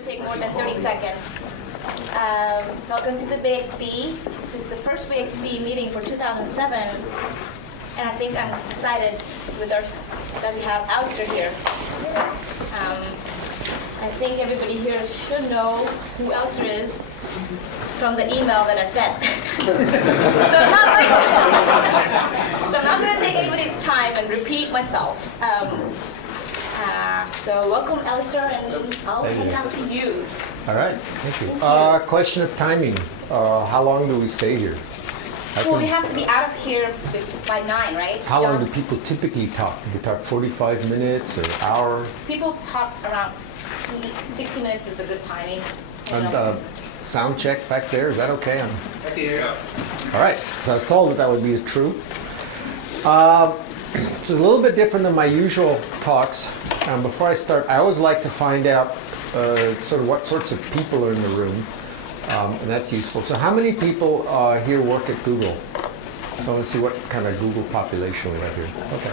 going to take more than 30 seconds. Welcome to the BayXP. This is the first BayXP meeting for 2007, and I think I'm excited with that we have Alistair here. I think everybody here should know who Alistair is from the email that I sent. So I'm not going to take anybody's time and repeat myself. So welcome, Alistair, and I'll hand out to you. All right, thank you. Question of timing. How long do we stay here? Well, we have to be out of here by 9, right? How long do people typically talk? Do they talk 45 minutes or an hour? People talk around 60 minutes is a good timing. And sound check back there, is that okay? Back here. All right, so I was told that would be true. This is a little bit different than my usual talks. Before I start, I always like to find out sort of what sorts of people are in the room, and that's useful. So how many people here work at Google? So let's see what kind of Google population we have here. Okay.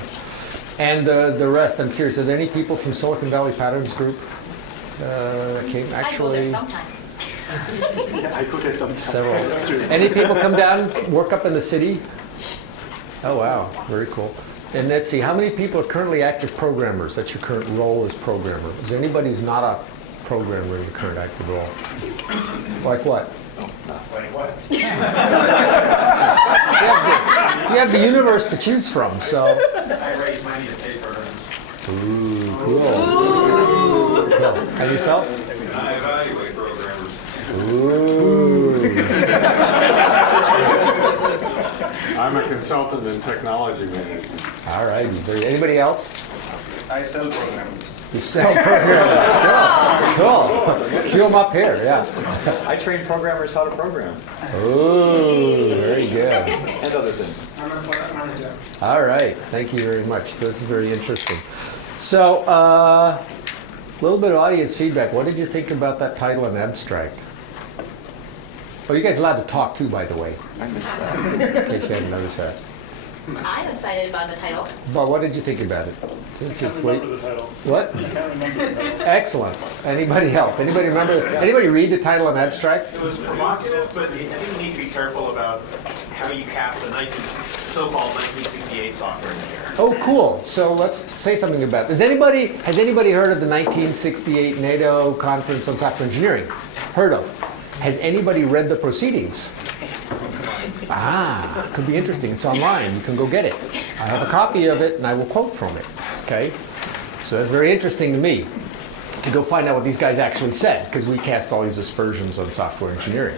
And the rest, I'm curious, are there any people from Silicon Valley Patterns Group? Came I go there sometimes. I go there sometimes. Several. Any people come down, work up in the city? Oh wow, very cool. And let's see, how many people are currently active programmers? That's your current role as programmer. Is there anybody who's not a programmer in your current active role? Like what? Like what? You have the universe to choose from, so. I raise money to pay for them. Ooh, cool. Cool. And yourself? I evaluate programmers. Ooh. I'm a consultant in technology management. All righty. Anybody else? I sell programmers. You sell programmers. Cool. Cue them up here, yeah. I train programmers how to program Ooh, very good. and other things. I'm a product manager. All right. Thank you very much. This is very interesting. So, a little bit of audience feedback. What did you think about that title and abstract? Oh, you guys are allowed to talk too, by the way, I missed that. in case you hadn't noticed that. I'm excited about the title. But what did you think about it? Can't remember the title. What? I can't remember the title. Excellent. Anybody help? Anybody remember? Anybody read the title and abstract? It was provocative, but I think you need to be careful about how you cast the so-called 1968 software engineer. Oh, cool. So let's say something about it. Has anybody heard of the 1968 NATO Conference on Software Engineering? Heard of? Has anybody read the proceedings? Ah, could be interesting. It's online. You can go get it. I have a copy of it, and I will quote from it. Okay? So that's very interesting to me to go find out what these guys actually said, because we cast all these aspersions on software engineering.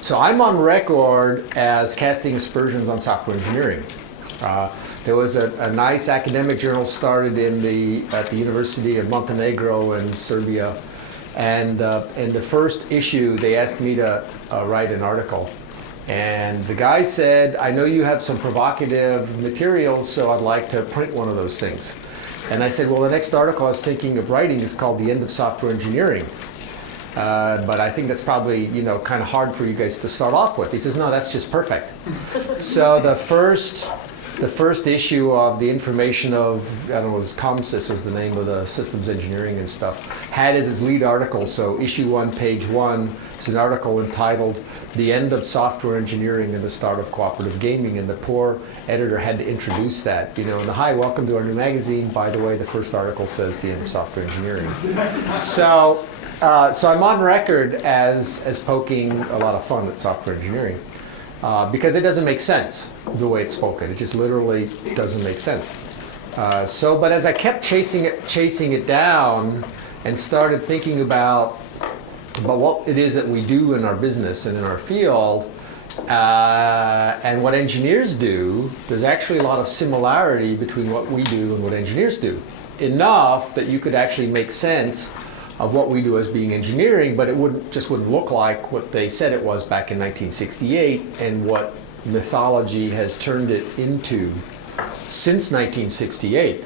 So I'm on record as casting aspersions on software engineering. There was a nice academic journal started at the University of Montenegro in Serbia. And in the first issue, they asked me to write an article. And the guy said, I know you have some provocative materials, so I'd like to print one of those things. And I said, well, the next article I was thinking of writing is called The End of Software Engineering. But I think that's probably, kind of hard for you guys to start off with. He says, no, that's just perfect. So the first issue of the information of, I don't know, it was ComSys was the name of the systems engineering and stuff, had as its lead article, so issue 1, page 1, it's an article entitled The End of Software Engineering and the Start of Cooperative Gaming, and the poor editor had to introduce that, and hi, welcome to our new magazine, by the way, the first article says The End of Software Engineering. So I'm on record as poking a lot of fun at software engineering. Because it doesn't make sense the way it's spoken. It just literally doesn't make sense. But as I kept chasing it down and started thinking about what it is that we do in our business and in our field, and what engineers do, there's actually a lot of similarity between what we do and what engineers do. Enough that you could actually make sense of what we do as being engineering, but it wouldn't look like what they said it was back in 1968 and what mythology has turned it into since 1968.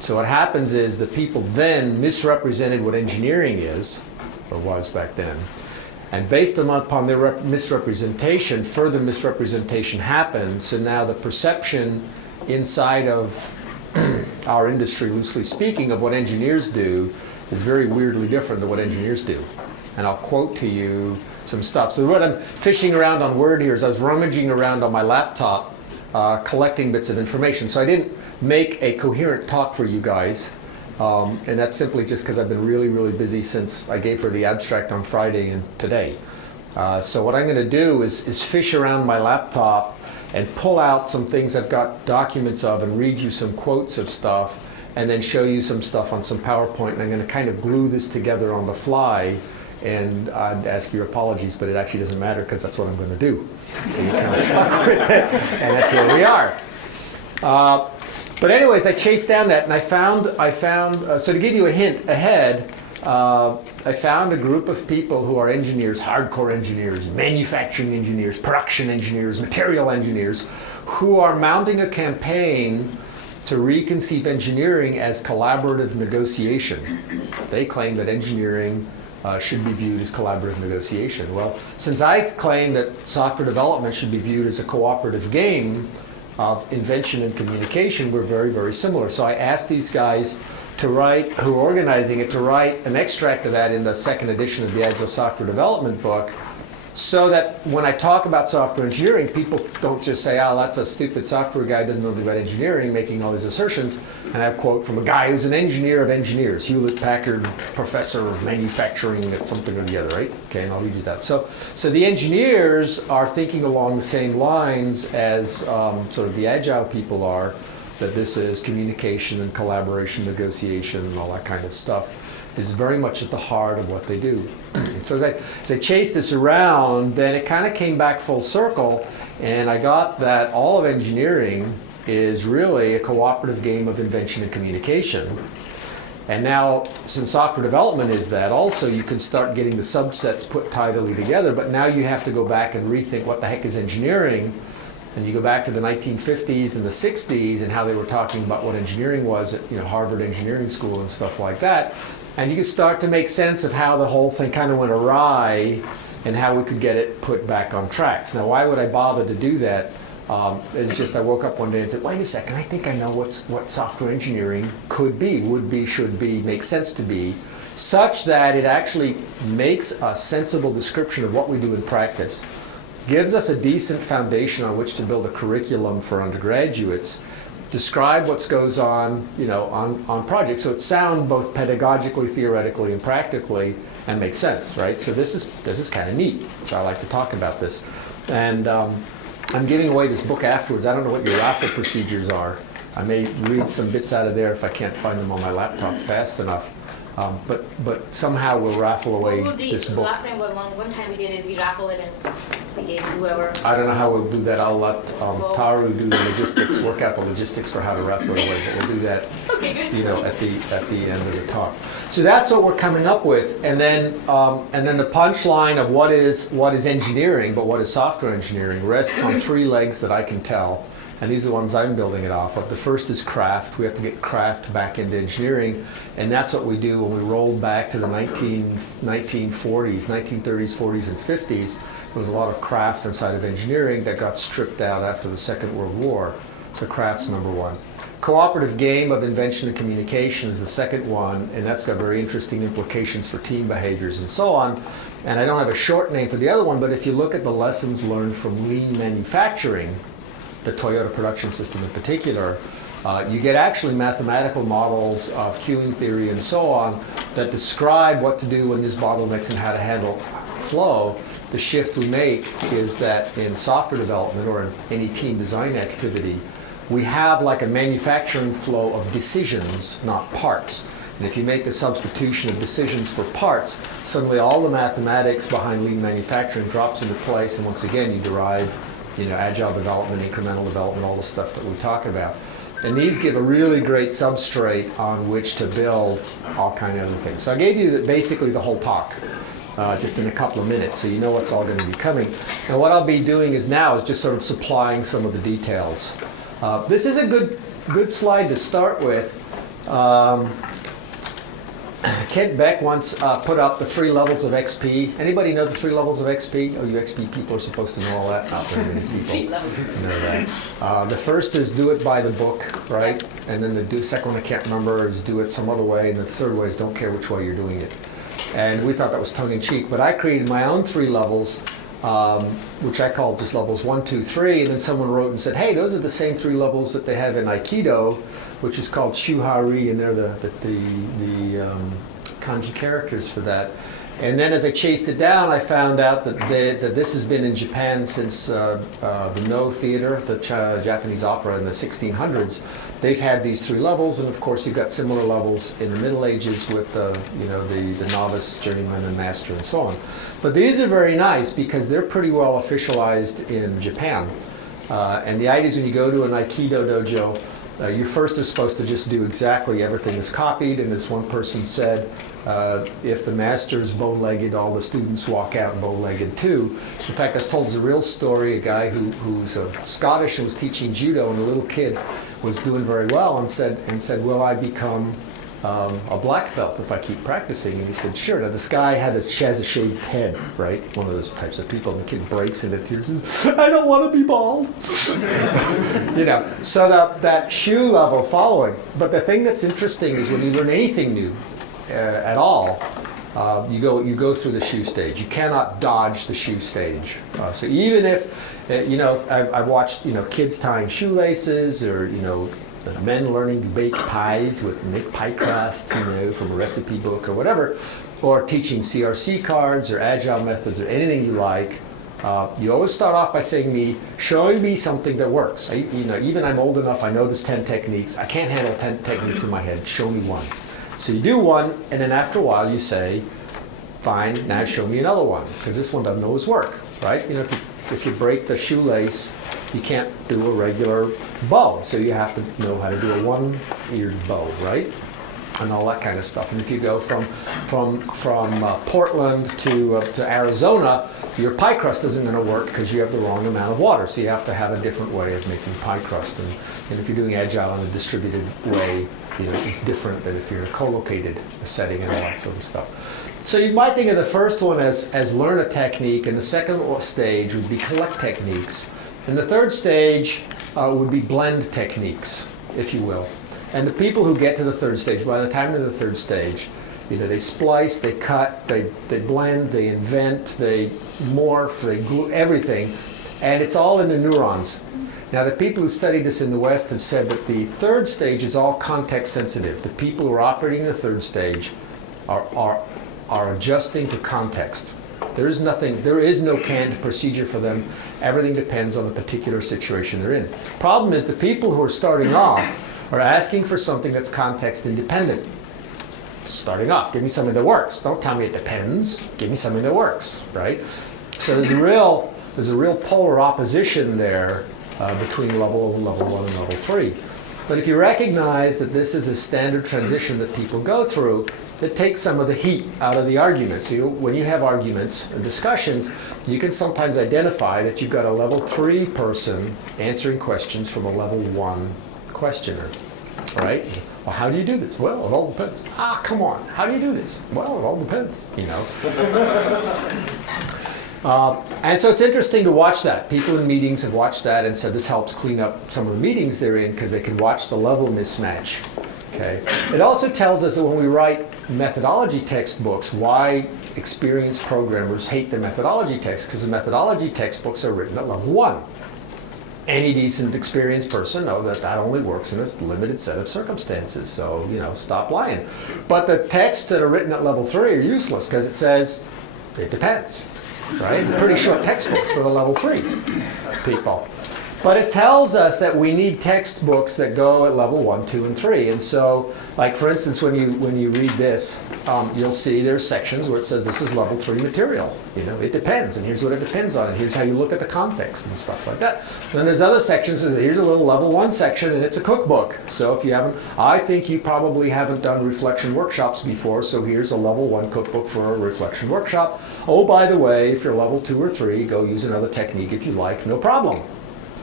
So what happens is that people then misrepresented what engineering is, or was back then, and based upon their misrepresentation, further misrepresentation happened, so now the perception inside of our industry, loosely speaking, of what engineers do is very weirdly different than what engineers do. And I'll quote to you some stuff. So what I'm fishing around on Word here is I was rummaging around on my laptop, collecting bits of information. So I didn't make a coherent talk for you guys. And that's simply just because I've been really, really busy since I gave her the abstract on Friday and today. So what I'm going to do is fish around my laptop and pull out some things I've got documents of and read you some quotes of stuff and then show you some stuff on some PowerPoint. And I'm going to kind of glue this together on the fly. And I'd ask your apologies, but it actually doesn't matter because that's what I'm going to do. So you're kind of stuck with it, and that's where we are. But anyways, I chased down that, and I found. So to give you a hint ahead, I found a group of people who are engineers, hardcore engineers, manufacturing engineers, production engineers, material engineers, who are mounting a campaign to reconceive engineering as collaborative negotiation. They claim that engineering should be viewed as collaborative negotiation. Well, since I claim that software development should be viewed as a cooperative game of invention and communication, we're very, very similar. So I asked these guys to write, who are organizing it, to write an extract of that in the second edition of the Agile Software Development book, so that when I talk about software engineering, people don't just say, oh, that's a stupid software guy, doesn't know anything about engineering, making all these assertions. And I have a quote from a guy who's an engineer of engineers, Hewlett-Packard professor of manufacturing at something or the other, right? Okay, and I'll read you that. So the engineers are thinking along the same lines as sort of the agile people are, that this is communication and collaboration, negotiation, and all that kind of stuff is very much at the heart of what they do. So as I chased this around, then it kind of came back full circle, and I got that all of engineering is really a cooperative game of invention and communication. And now, since software development is that, also you can start getting the subsets put tidily together, but now you have to go back and rethink what the heck is engineering. And you go back to the 1950s and the 60s and how they were talking about what engineering was at Harvard Engineering School and stuff like that. And you could start to make sense of how the whole thing kind of went awry and how we could get it put back on tracks. Now, why would I bother to do that? It's just I woke up one day and said, wait a second, I think I know what software engineering could be, would be, should be, makes sense to be, such that it actually makes a sensible description of what we do in practice, gives us a decent foundation on which to build a curriculum for undergraduates, describe what goes on, on projects, so it sounds both pedagogically, theoretically, and practically, and makes sense, right? So this is kind of neat. So I like to talk about this, and I'm giving away this book afterwards. I don't know what your raffle procedures are. I may read some bits out of there if I can't find them on my laptop fast enough. But somehow we'll raffle away this book. Last time, one time we did is we raffle it and we gave whoever. I don't know how we'll do that. I'll let Taru do the logistics, work out the logistics for how to raffle it away. But we'll do that, at the end of the talk. So that's what we're coming up with, and then the punchline of what is engineering, but what is software engineering, rests on three legs that I can tell. And these are the ones I'm building it off of. The first is craft. We have to get craft back into engineering, and that's what we do when we roll back to the 1930s, 40s, and 50s. There was a lot of craft inside of engineering that got stripped out after the Second World War. So craft's number one. Cooperative game of invention and communication is the second one, and that's got very interesting implications for team behaviors and so on. And I don't have a short name for the other one, but if you look at the lessons learned from lean manufacturing, the Toyota production system in particular, you get actually mathematical models of queuing theory and so on that describe what to do when there's bottlenecks and how to handle flow. The shift we make is that in software development or in any team design activity, we have like a manufacturing flow of decisions, not parts. And if you make the substitution of decisions for parts, suddenly all the mathematics behind lean manufacturing drops into place, and once again you derive agile development, incremental development, all the stuff that we talk about. And these give a really great substrate on which to build all kind of other things. So I gave you basically the whole talk, just in a couple of minutes, so you know what's all going to be coming. And what I'll be doing is just sort of supplying some of the details. This is a good slide to start with. Kent Beck once put up the 3 levels of XP. Anybody know the 3 levels of XP? Oh, you XP people are supposed to know all that? Not very many people know that. The first is do it by the book, right? And then the second one I can't remember is do it some other way. And the third way is don't care which way you're doing it. And we thought that was tongue-in-cheek. But I created my own 3 levels, which I called just levels 1, 2, 3. And then someone wrote and said, hey, those are the same 3 levels that they have in Aikido, which is called Shuhari, and they're the kanji characters for that. And then as I chased it down, I found out that this has been in Japan since the No Theater, the Japanese opera in the 1600s. They've had these 3 levels, and of course you've got similar levels in the Middle Ages with the novice, journeyman, and master, and so on. But these are very nice because they're pretty well officialized in Japan. And the idea is when you go to an Aikido dojo, you first are supposed to just do exactly everything is copied, and as one person said, if the master's bow-legged, all the students walk out bow-legged too. In fact, I was told a real story, a guy who's Scottish and was teaching judo, and a little kid was doing very well and said, will I become a black belt if I keep practicing? And he said, sure. Now this guy has a shaved head, right? One of those types of people. And the kid breaks into tears and says, I don't want to be bald. So that shoe level following. But the thing that's interesting is when you learn anything new at all, you go through the shoe stage. You cannot dodge the shoe stage. So even if, I've watched, kids tying shoelaces or, men learning to bake pies make pie crusts, from a recipe book or whatever, or teaching CRC cards or agile methods or anything you like. You always start off by showing me something that works. Even I'm old enough, I know there's 10 techniques. I can't handle 10 techniques in my head. Show me one. So you do one, and then after a while you say, fine, now show me another one, because this one doesn't always work, right? If you break the shoelace, you can't do a regular bow, so you have to know how to do a one-eared bow, right? And all that kind of stuff. And if you go from Portland to Arizona, your pie crust isn't going to work because you have the wrong amount of water. So you have to have a different way of making pie crust. And if you're doing agile in a distributed way, it's different than if you're in a co-located setting and all that sort of stuff. So you might think of the first one as learn a technique, and the second stage would be collect techniques. And the third stage would be blend techniques, if you will. And the people who get to the third stage, by the time they're in the third stage, they splice, they cut, they blend, they invent, they morph, they glue, everything. And it's all in the neurons. Now, the people who studied this in the West have said that the third stage is all context sensitive. The people who are operating the third stage are adjusting to context. There is no canned procedure for them. Everything depends on the particular situation they're in. Problem is the people who are starting off are asking for something that's context independent. Starting off, give me something that works. Don't tell me it depends. Give me something that works, right? So there's a real polar opposition there between level 1 and level 3. But if you recognize that this is a standard transition that people go through, it takes some of the heat out of the arguments. So when you have arguments or discussions, you can sometimes identify that you've got a level 3 person answering questions from a level 1 questioner, right? Well, how do you do this? Well, it all depends. Come on. How do you do this? Well, it all depends, And so it's interesting to watch that. People in meetings have watched that and said this helps clean up some of the meetings they're in because they can watch the level mismatch. Okay. It also tells us that when we write methodology textbooks, why experienced programmers hate the methodology texts, because the methodology textbooks are written at level 1. Any decent experienced person knows that only works in a limited set of circumstances. So, stop lying. But the texts that are written at level 3 are useless because it says, it depends. Right? It's pretty short textbooks for the level 3 people. But it tells us that we need textbooks that go at level 1, 2, and 3. And so, like for instance, when you read this, you'll see there's sections where it says this is level 3 material. It depends, and here's what it depends on, and here's how you look at the context and stuff like that. Then there's other sections. Here's a little level 1 section, and it's a cookbook. So if you haven't, I think you probably haven't done reflection workshops before. So here's a level 1 cookbook for a reflection workshop. Oh, by the way, if you're level 2 or 3, go use another technique if you like, no problem.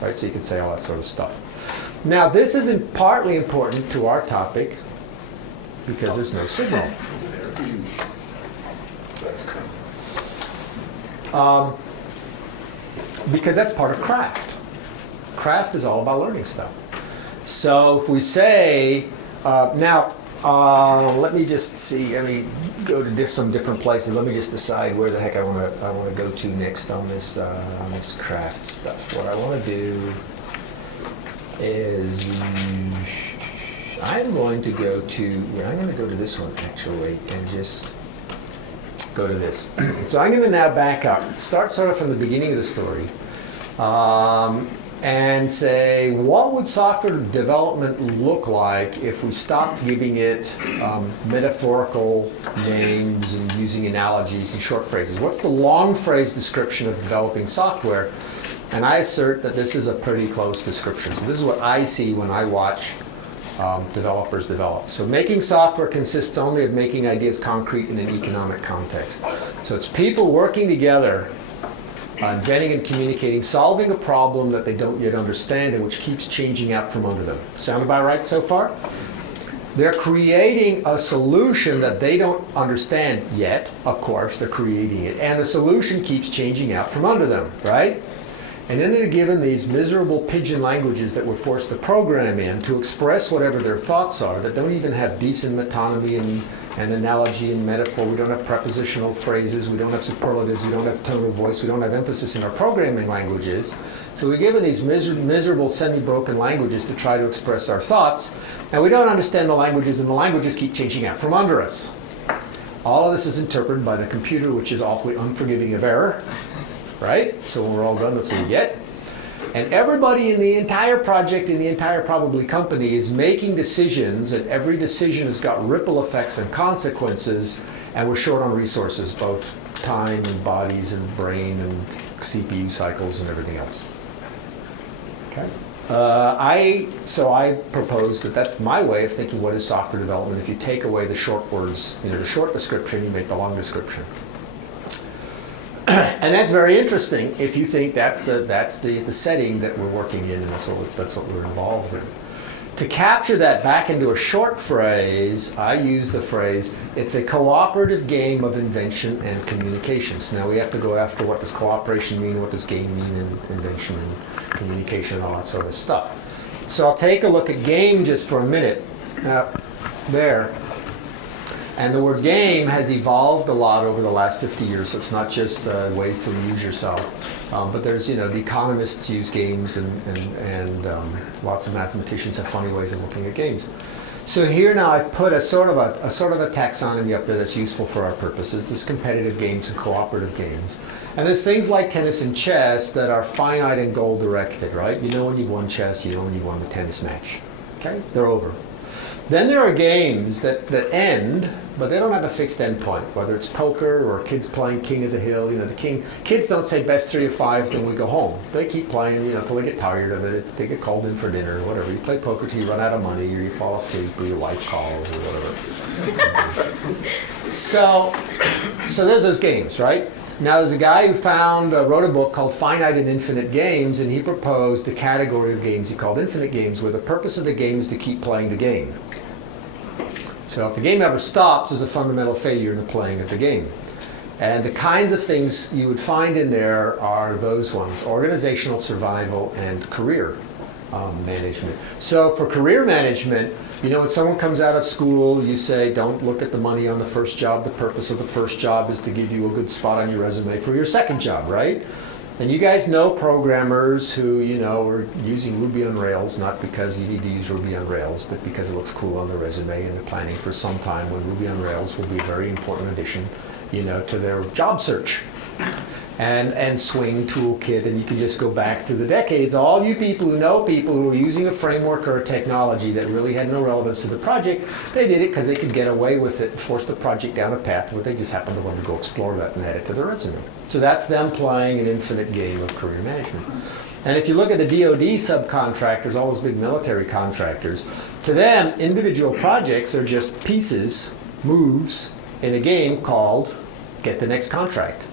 Right, so you can say all that sort of stuff. Now, this is partly important to our topic because there's no signal. Because that's part of craft. Craft is all about learning stuff. So if we say, let me just see, let me go to some different places. Let me just decide where the heck I want to go to next on this craft stuff. What I want to do is I'm going to go to this one actually and just go to this. So I'm going to now back up, start sort of from the beginning of the story, and say, what would software development look like if we stopped giving it metaphorical names and using analogies and short phrases? What's the long phrase description of developing software? And I assert that this is a pretty close description. So this is what I see when I watch developers develop. So making software consists only of making ideas concrete in an economic context. So it's people working together, inventing and communicating, solving a problem that they don't yet understand and which keeps changing out from under them. Sound about right so far? They're creating a solution that they don't understand yet. Of course, they're creating it. And the solution keeps changing out from under them, right? And then they're given these miserable pigeon languages that we're forced to program in to express whatever their thoughts are that don't even have decent metonymy and analogy and metaphor. We don't have prepositional phrases. We don't have superlatives. We don't have tone of voice. We don't have emphasis in our programming languages. So we're given these miserable, semi-broken languages to try to express our thoughts. And we don't understand the languages, and the languages keep changing out from under us. All of this is interpreted by the computer, which is awfully unforgiving of error. Right? So when we're all done, that's what we get. And everybody in the entire project, in the entire probably company, is making decisions, and every decision has got ripple effects and consequences, and we're short on resources, both time and bodies and brain and CPU cycles and everything else. Okay. So I propose that that's my way of thinking what is software development. If you take away the short words, the short description, you make the long description. And that's very interesting if you think that's the setting that we're working in, and that's what we're involved in. To capture that back into a short phrase, I use the phrase, it's a cooperative game of invention and communication. So now we have to go after what does cooperation mean, what does game mean, and invention and communication and all that sort of stuff. So I'll take a look at game just for a minute. There. And the word game has evolved a lot over the last 50 years, so it's not just ways to amuse yourself. But there's, the economists use games, and lots of mathematicians have funny ways of looking at games. So here now I've put a sort of a taxonomy up there that's useful for our purposes. There's competitive games and cooperative games. And there's things like tennis and chess that are finite and goal directed, right? You know when you've won chess, you know when you've won the tennis match. Okay? They're over. Then there are games that end, but they don't have a fixed end point, whether it's poker or kids playing King of the Hill. Kids don't say best 3 of 5, then we go home. They keep playing, until they get tired of it. They get called in for dinner or whatever. You play poker till you run out of money, or you fall asleep, or your wife calls, or whatever. So there's those games, right? Now there's a guy who wrote a book called Finite and Infinite Games, and he proposed a category of games he called infinite games, where the purpose of the game is to keep playing the game. So if the game ever stops, there's a fundamental failure in the playing of the game. And the kinds of things you would find in there are those ones: organizational survival and career management. So for career management, when someone comes out of school, you say, don't look at the money on the first job. The purpose of the first job is to give you a good spot on your resume for your second job, right? And you guys know programmers who, are using Ruby on Rails, not because you need to use Ruby on Rails, but because it looks cool on the resume, and they're planning for some time when Ruby on Rails will be a very important addition, to their job search. And Swing Toolkit, and you can just go back through the decades. All you people who know people who are using a framework or a technology that really had no relevance to the project, they did it because they could get away with it and force the project down a path where they just happened to want to go explore that and add it to their resume. So that's them playing an infinite game of career management. And if you look at the DoD subcontractors, all those big military contractors, to them, individual projects are just pieces, moves, in a game called Get the Next Contract.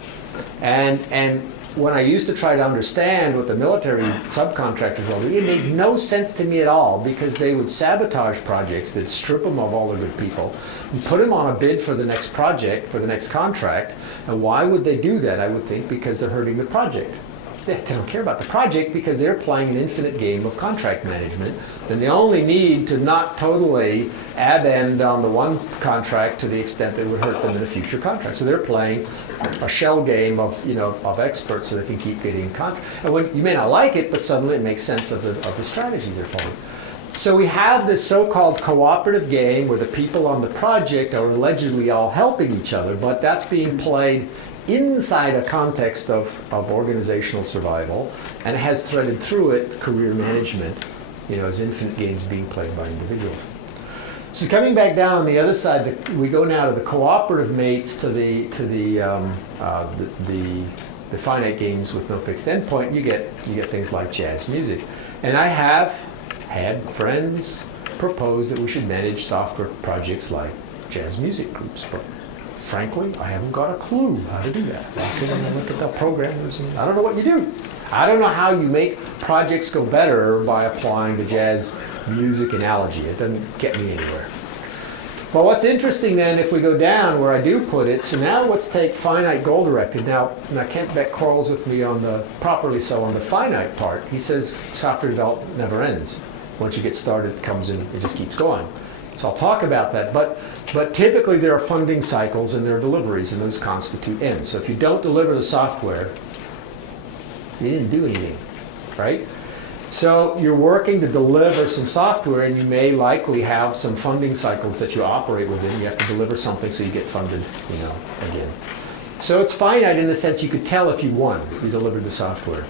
And when I used to try to understand what the military subcontractors were, it made no sense to me at all because they would sabotage projects, they'd strip them of all the good people, and put them on a bid for the next project, for the next contract. And why would they do that? I would think because they're hurting the project. They don't care about the project because they're playing an infinite game of contract management. And they only need to not totally ab-end on the one contract to the extent that it would hurt them in a future contract. So they're playing a shell game of, of experts so they can keep getting contracts. And when, you may not like it, but suddenly it makes sense of the strategies they're following. So we have this so-called cooperative game where the people on the project are allegedly all helping each other, but that's being played inside a context of organizational survival, and has threaded through it career management, as infinite games being played by individuals. So coming back down on the other side, we go now to the cooperative mates, to the finite games with no fixed endpoint. You get things like jazz music, and I have had friends propose that we should manage software projects like jazz music groups, but frankly, I haven't got a clue how to do that. When I look at the programmers, I don't know what you do. I don't know how you make projects go better by applying the jazz music analogy. It doesn't get me anywhere. But what's interesting then, if we go down where I do put it, so now let's take finite goal-directed. Now Kent Beck quarrels with me on the, properly so, on the finite part. He says software development never ends. Once you get started, it comes in, it just keeps going. So I'll talk about that. But typically there are funding cycles and there are deliveries, and those constitute ends. So if you don't deliver the software, you didn't do anything, right? So you're working to deliver some software, and you may likely have some funding cycles that you operate within. You have to deliver something so you get funded, again. So it's finite in the sense you could tell if you won, if you delivered the software.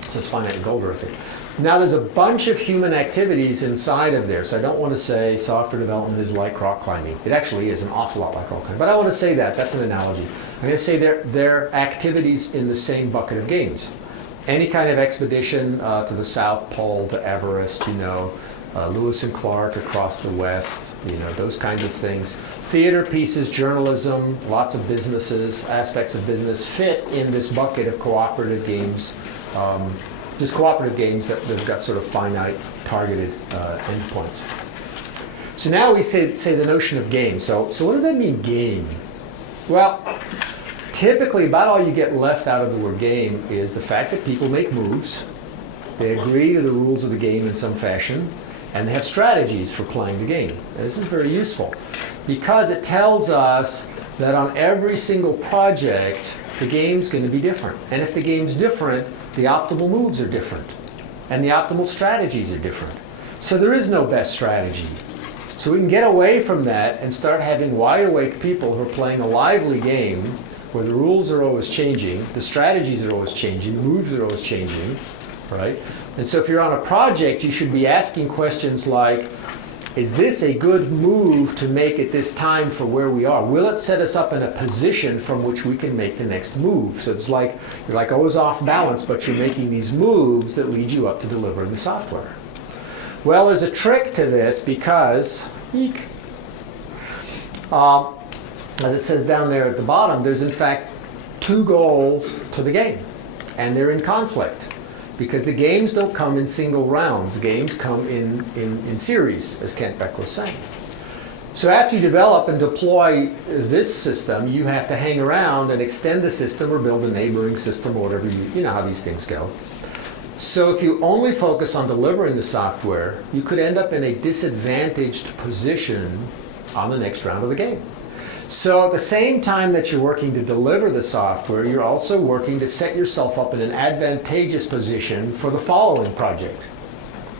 So it's finite and goal-directed. Now there's a bunch of human activities inside of there, so I don't want to say software development is like rock climbing. It actually is an awful lot like rock climbing, but I want to say that's an analogy. I'm going to say they're activities in the same bucket of games. Any kind of expedition to the South Pole, to Everest, Lewis and Clark across the West, those kinds of things. Theater pieces, journalism, lots of businesses, aspects of business fit in this bucket of cooperative games. Just cooperative games that have got sort of finite, targeted endpoints. So now we say the notion of game. So what does that mean, game? Well, typically about all you get left out of the word game is the fact that people make moves, they agree to the rules of the game in some fashion, and they have strategies for playing the game. And this is very useful because it tells us that on every single project, the game's going to be different. And if the game's different, the optimal moves are different, and the optimal strategies are different. So there is no best strategy. So we can get away from that and start having wide-awake people who are playing a lively game where the rules are always changing, the strategies are always changing, the moves are always changing, right? And so if you're on a project, you should be asking questions like, is this a good move to make at this time for where we are? Will it set us up in a position from which we can make the next move? So it's like you're like always off balance, but you're making these moves that lead you up to delivering the software. Well, there's a trick to this because, as it says down there at the bottom, there's in fact two goals to the game, and they're in conflict. Because the games don't come in single rounds. The games come in series, as Kent Beck was saying. So after you develop and deploy this system, you have to hang around and extend the system or build a neighboring system or whatever, you know how these things go. So if you only focus on delivering the software, you could end up in a disadvantaged position on the next round of the game. So at the same time that you're working to deliver the software, you're also working to set yourself up in an advantageous position for the following project.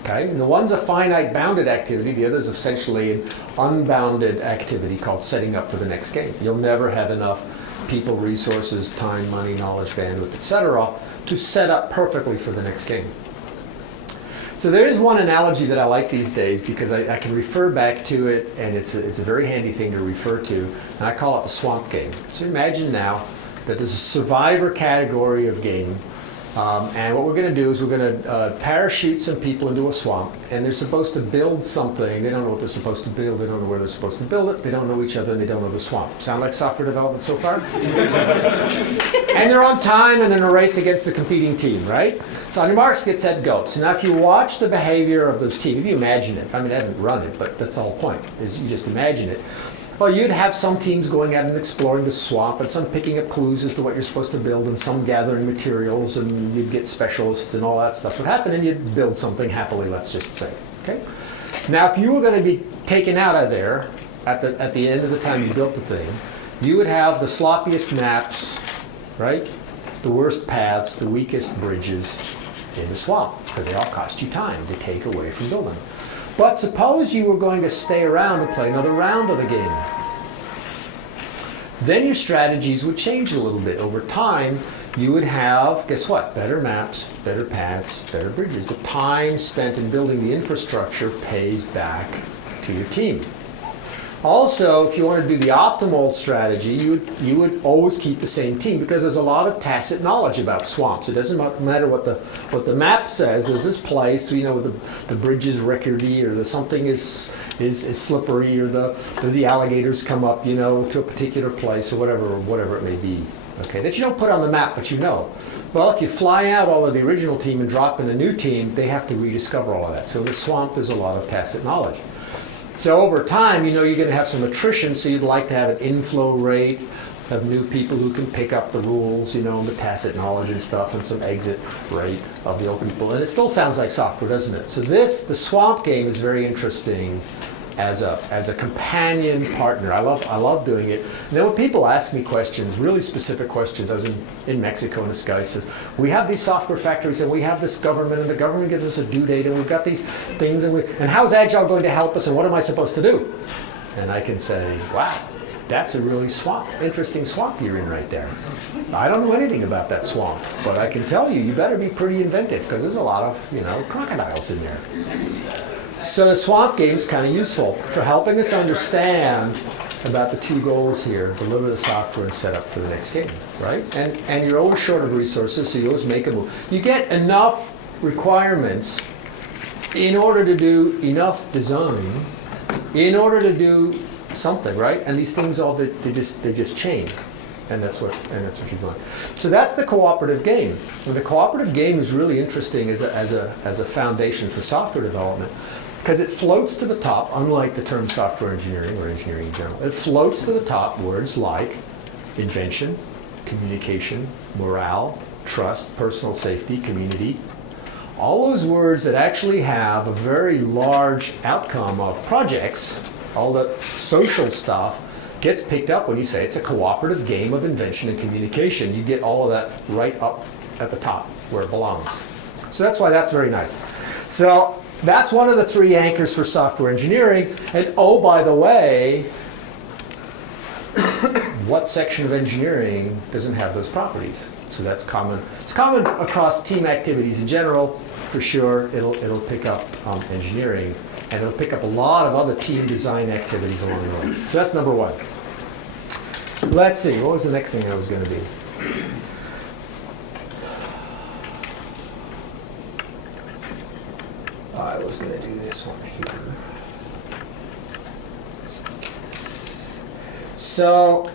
Okay? And the one's a finite bounded activity, the other's essentially an unbounded activity called setting up for the next game. You'll never have enough people, resources, time, money, knowledge, bandwidth, etc. to set up perfectly for the next game. So there is one analogy that I like these days because I can refer back to it, and it's a very handy thing to refer to, and I call it the swamp game. So imagine now that there's a survivor category of game And what we're going to do is we're going to parachute some people into a swamp, and they're supposed to build something. They don't know what they're supposed to build. They don't know where they're supposed to build it. They don't know each other, and they don't know the swamp. Sound like software development so far? And they're on time, and in a race against the competing team, right? So on your marks, get set, go. So now if you watch the behavior of those teams, if you imagine it, I mean, I haven't run it, but that's the whole point, is you just imagine it. Well, you'd have some teams going out and exploring the swamp, and some picking up clues as to what you're supposed to build, and some gathering materials, and you'd get specialists and all that stuff would happen, and you'd build something happily, let's just say. Okay? Now, if you were going to be taken out of there at the end of the time you built the thing, you would have the sloppiest maps, right? The worst paths, the weakest bridges in the swamp, because they all cost you time to take away from building. But suppose you were going to stay around and play another round of the game. Then your strategies would change a little bit. Over time, you would have, guess what? Better maps, better paths, better bridges. The time spent in building the infrastructure pays back to your team. Also, if you want to do the optimal strategy, you would always keep the same team, because there's a lot of tacit knowledge about swamps. It doesn't matter what the map says. There's this place, you know, the bridge is rickety, or something is slippery, or the alligators come up, you know, to a particular place, or whatever it may be. Okay, that you don't put on the map, but you know. Well, if you fly out all of the original team and drop in a new team, they have to rediscover all of that. So in the swamp, there's a lot of tacit knowledge. So over time, you know, you're going to have some attrition, so you'd like to have an inflow rate of new people who can pick up the rules, you know, and the tacit knowledge and stuff, and some exit rate of the open people. And it still sounds like software, doesn't it? So the swamp game is very interesting as a companion partner. I love doing it. And then when people ask me questions, really specific questions, I was in Mexico, and this guy says, we have these software factories, and we have this government, and the government gives us a due date, and we've got these things, and how's Agile going to help us, and what am I supposed to do? And I can say, wow, that's a really interesting swamp you're in right there. I don't know anything about that swamp, but I can tell you better be pretty inventive, because there's a lot of, you know, crocodiles in there. So the swamp game is kind of useful for helping us understand about the two goals here: deliver the software and set up for the next game, right? And you're always short of resources, so you always make a move. You get enough requirements in order to do enough design, in order to do something, right? And these things all they just change. And that's what you're doing. So that's the cooperative game. And the cooperative game is really interesting as a foundation for software development, because it floats to the top, unlike the term software engineering or engineering in general. It floats to the top words like invention, communication, morale, trust, personal safety, community. All those words that actually have a very large outcome of projects, all the social stuff, gets picked up when you say it's a cooperative game of invention and communication. You get all of that right up at the top where it belongs. So that's why that's very nice. So that's one of the three anchors for software engineering. And oh, by the way, what section of engineering doesn't have those properties? So that's common. It's common across team activities in general, for sure. It'll pick up engineering, and it'll pick up a lot of other team design activities along the way. So that's number one. Let's see, what was the next thing I was going to be? I was going to do this one here. So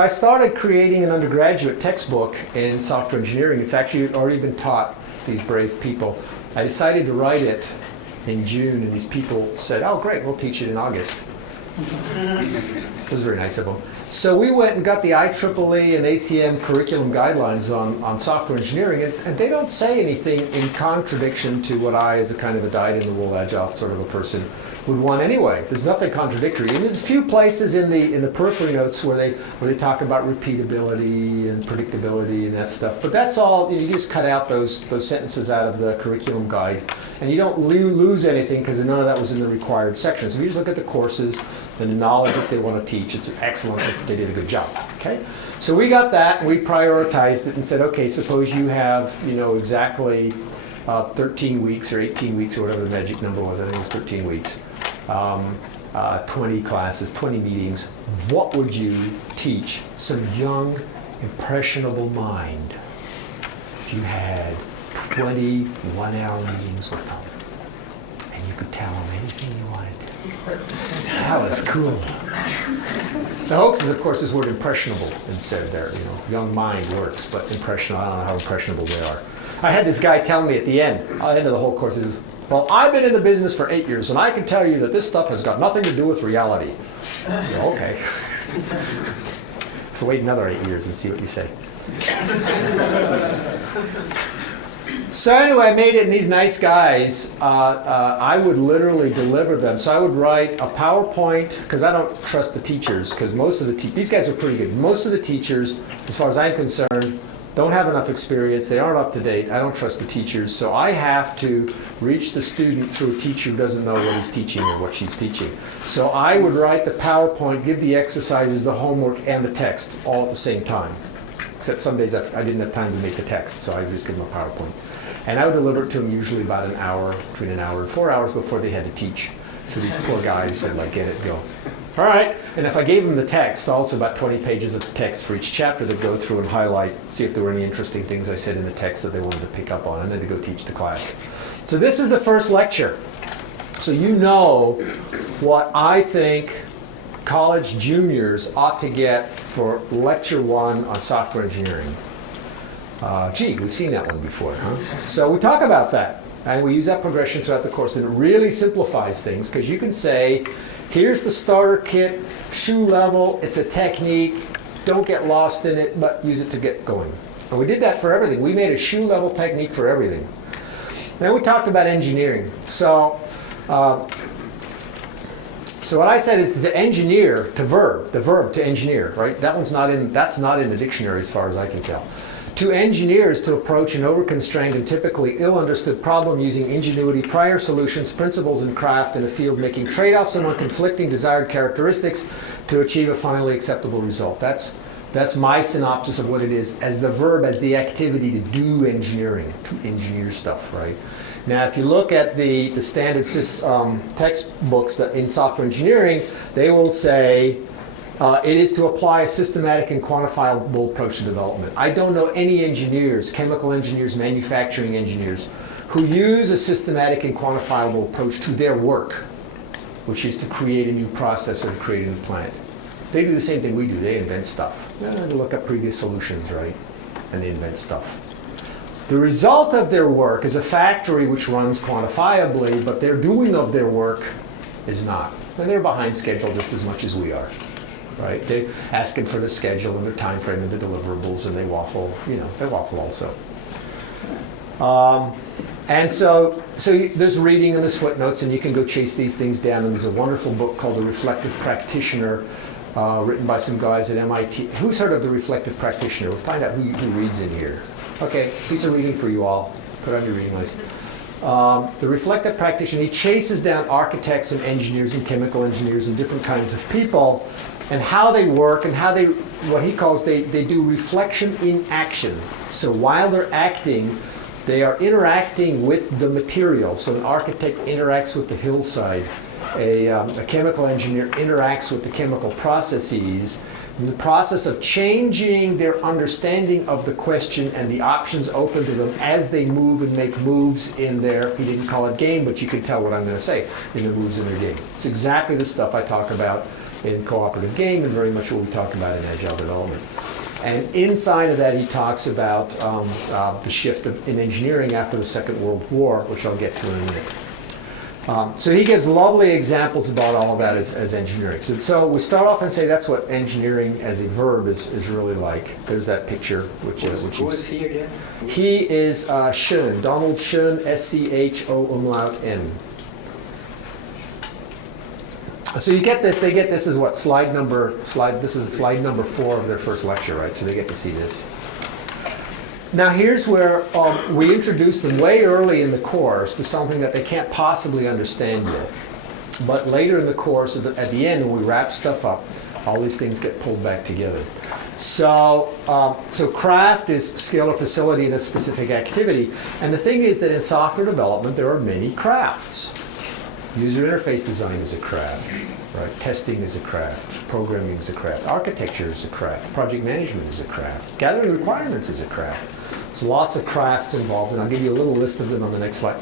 I started creating an undergraduate textbook in software engineering. It's actually already been taught, these brave people. I decided to write it in June, and these people said, oh great, we'll teach it in August. It was very nice of them. So we went and got the IEEE and ACM curriculum guidelines on software engineering, and they don't say anything in contradiction to what I, as a kind of a dyed-in-the-wool agile sort of a person, would want anyway. There's nothing contradictory. And there's a few places in the periphery notes where they talk about repeatability and predictability and that stuff. But that's all, you just cut out those sentences out of the curriculum guide. And you don't lose anything, because none of that was in the required sections. If you just look at the courses and the knowledge that they want to teach, it's excellent. They did a good job. Okay? So we got that, and we prioritized it and said, okay, suppose you have, exactly 13 weeks or 18 weeks or whatever the magic number was. I think it was 13 weeks. 20 classes, 20 meetings, what would you teach some young, impressionable mind if you had 20 one-hour meetings with them and you could tell them anything you wanted to? That was cool. The hoax is, of course, this word impressionable instead there. Young mind works, but impressionable, I don't know how impressionable they are. I had this guy tell me at the end of the whole course, he says, well, I've been in the business for 8 years, and I can tell you that this stuff has got nothing to do with reality. Okay. So wait another 8 years and see what you say. So anyway, I made it, and these nice guys, I would literally deliver them. So I would write a PowerPoint, because I don't trust the teachers, because most of these guys are pretty good. Most of the teachers, as far as I'm concerned, don't have enough experience. They aren't up to date. I don't trust the teachers. So I have to reach the student through a teacher who doesn't know what he's teaching or what she's teaching. So I would write the PowerPoint, give the exercises, the homework, and the text all at the same time. Except some days I didn't have time to make the text, so I just give them a PowerPoint. And I would deliver it to them usually about an hour, between an hour and 4 hours before they had to teach. So these poor guys would get it, go. All right, and if I gave them the text, also about 20 pages of text for each chapter, they'd go through and highlight, see if there were any interesting things I said in the text that they wanted to pick up on, and then to go teach the class. So this is the first lecture. So you know what I think college juniors ought to get for lecture 1 on software engineering. Gee, we've seen that one before, huh? So we talk about that, and we use that progression throughout the course, and it really simplifies things, because you can say, here's the starter kit, shoe level, it's a technique, don't get lost in it, but use it to get going. And we did that for everything. We made a shoe level technique for everything. Then we talked about engineering. So what I said is the engineer to verb, the verb to engineer, right? That's not in the dictionary as far as I can tell. To engineer is to approach an over-constrained and typically ill-understood problem using ingenuity, prior solutions, principles, and craft in a field, making trade-offs among conflicting desired characteristics to achieve a finally acceptable result. That's my synopsis of what it is as the verb, as the activity to do engineering, to engineer stuff, right? Now, if you look at the standard textbooks that in software engineering, they will say, it is to apply a systematic and quantifiable approach to development. I don't know any engineers, chemical engineers, manufacturing engineers, who use a systematic and quantifiable approach to their work, which is to create a new process or to create a new plant. They do the same thing we do. They invent stuff. They look up previous solutions, right? And they invent stuff. The result of their work is a factory which runs quantifiably, but their doing of their work is not. And they're behind schedule just as much as we are. Right? They're asking for the schedule and their time frame and the deliverables, and they waffle, they waffle also. And so there's reading and there's footnotes, and you can go chase these things down. And there's a wonderful book called The Reflective Practitioner, written by some guys at MIT. Who's heard of The Reflective Practitioner? We'll find out who reads in here. Okay, piece of reading for you all. Put on your reading list. The Reflective Practitioner, he chases down architects and engineers and chemical engineers and different kinds of people, and how they work and how what he calls, they do reflection in action. So while they're acting, they are interacting with the material. So an architect interacts with the hillside. A chemical engineer interacts with the chemical processes. In the process of changing their understanding of the question and the options open to them as they move and make moves in their, he didn't call it game, but you can tell what I'm going to say, in the moves in their game. It's exactly the stuff I talk about in cooperative game, and very much what we talk about in agile development. And inside of that, he talks about the shift in engineering after the Second World War, which I'll get to in a minute. So he gives lovely examples about all of that as engineering. So we start off and say that's what engineering as a verb is really like. There's that picture, which Who is he again? He is Schoen, Donald Schoen, S-C-H-O-N. So you get this, they get this as what, this is slide number 4 of their first lecture, right? So they get to see this. Now here's where we introduce them way early in the course to something that they can't possibly understand yet. But later in the course, at the end, when we wrap stuff up, all these things get pulled back together. So craft is skill or facility in a specific activity. And the thing is that in software development, there are many crafts. User interface design is a craft, right? Testing is a craft. Programming is a craft. Architecture is a craft. Project management is a craft. Gathering requirements is a craft. There's lots of crafts involved, and I'll give you a little list of them on the next slide.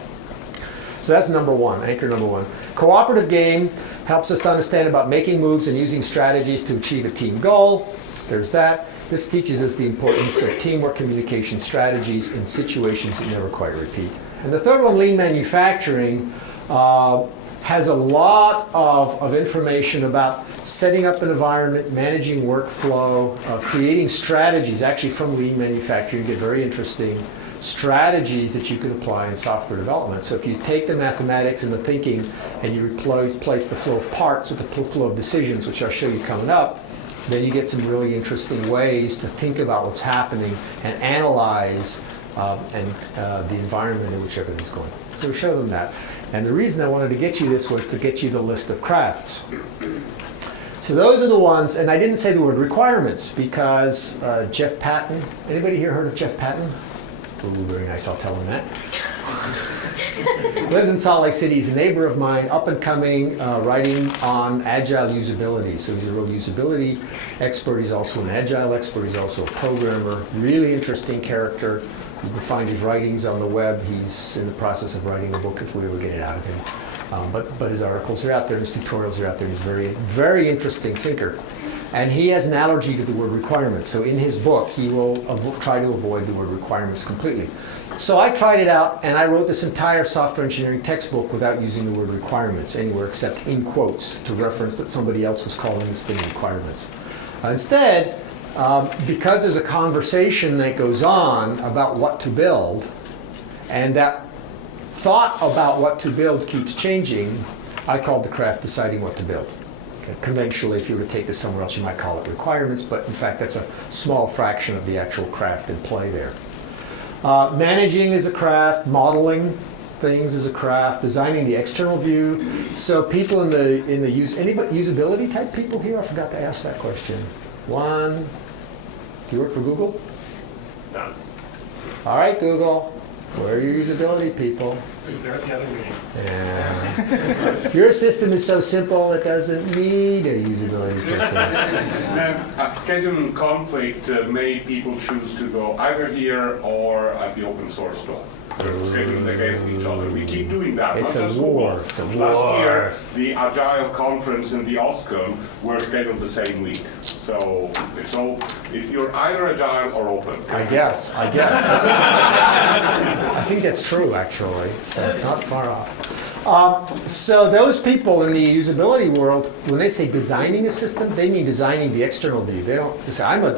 So that's number one, anchor number one. Cooperative game helps us to understand about making moves and using strategies to achieve a team goal. There's that. This teaches us the importance of teamwork, communication strategies in situations that never quite repeat. And the third one, lean manufacturing, has a lot of information about setting up an environment, managing workflow, creating strategies. Actually, from lean manufacturing, you get very interesting strategies that you can apply in software development. So if you take the mathematics and the thinking and you replace the flow of parts with the flow of decisions, which I'll show you coming up, then you get some really interesting ways to think about what's happening and analyze the environment in which everything's going. So we show them that. And the reason I wanted to get you this was to get you the list of crafts. So those are the ones, and I didn't say the word requirements because Jeff Patton, anybody here heard of Jeff Patton? Ooh, very nice, I'll tell him that. Lives in Salt Lake City. He's a neighbor of mine, up and coming, writing on agile usability. So he's a real usability expert. He's also an agile expert. He's also a programmer. Really interesting character. You can find his writings on the web. He's in the process of writing a book if we ever get it out of him. But his articles are out there, his tutorials are out there. He's a very, very interesting thinker. And he has an allergy to the word requirements. So in his book, he will try to avoid the word requirements completely. So I tried it out, and I wrote this entire software engineering textbook without using the word requirements anywhere except in quotes to reference that somebody else was calling this thing requirements. Instead, because there's a conversation that goes on about what to build, and that thought about what to build keeps changing, I called the craft deciding what to build. Okay. Conventionally, if you were to take this somewhere else, you might call it requirements, but in fact, that's a small fraction of the actual craft in play there. Managing is a craft, modeling things is a craft, designing the external view. So people in the usability type people here, I forgot to ask that question. One, do you work for Google? No. All right, Google, where are your usability people? They're at the other meeting. Yeah. Your system is so simple it doesn't need a usability person. A scheduling conflict made people choose to go either here or at the open source store. Scheduling against each other. We keep doing that. It's not a just war. Google. It's a Last war. year, the Agile conference and the OSCO were scheduled the same week. So if you're either Agile or open. I guess. I think that's true, actually. It's not far off. So those people in the usability world, when they say designing a system, they mean designing the external view. They don't say, I'm a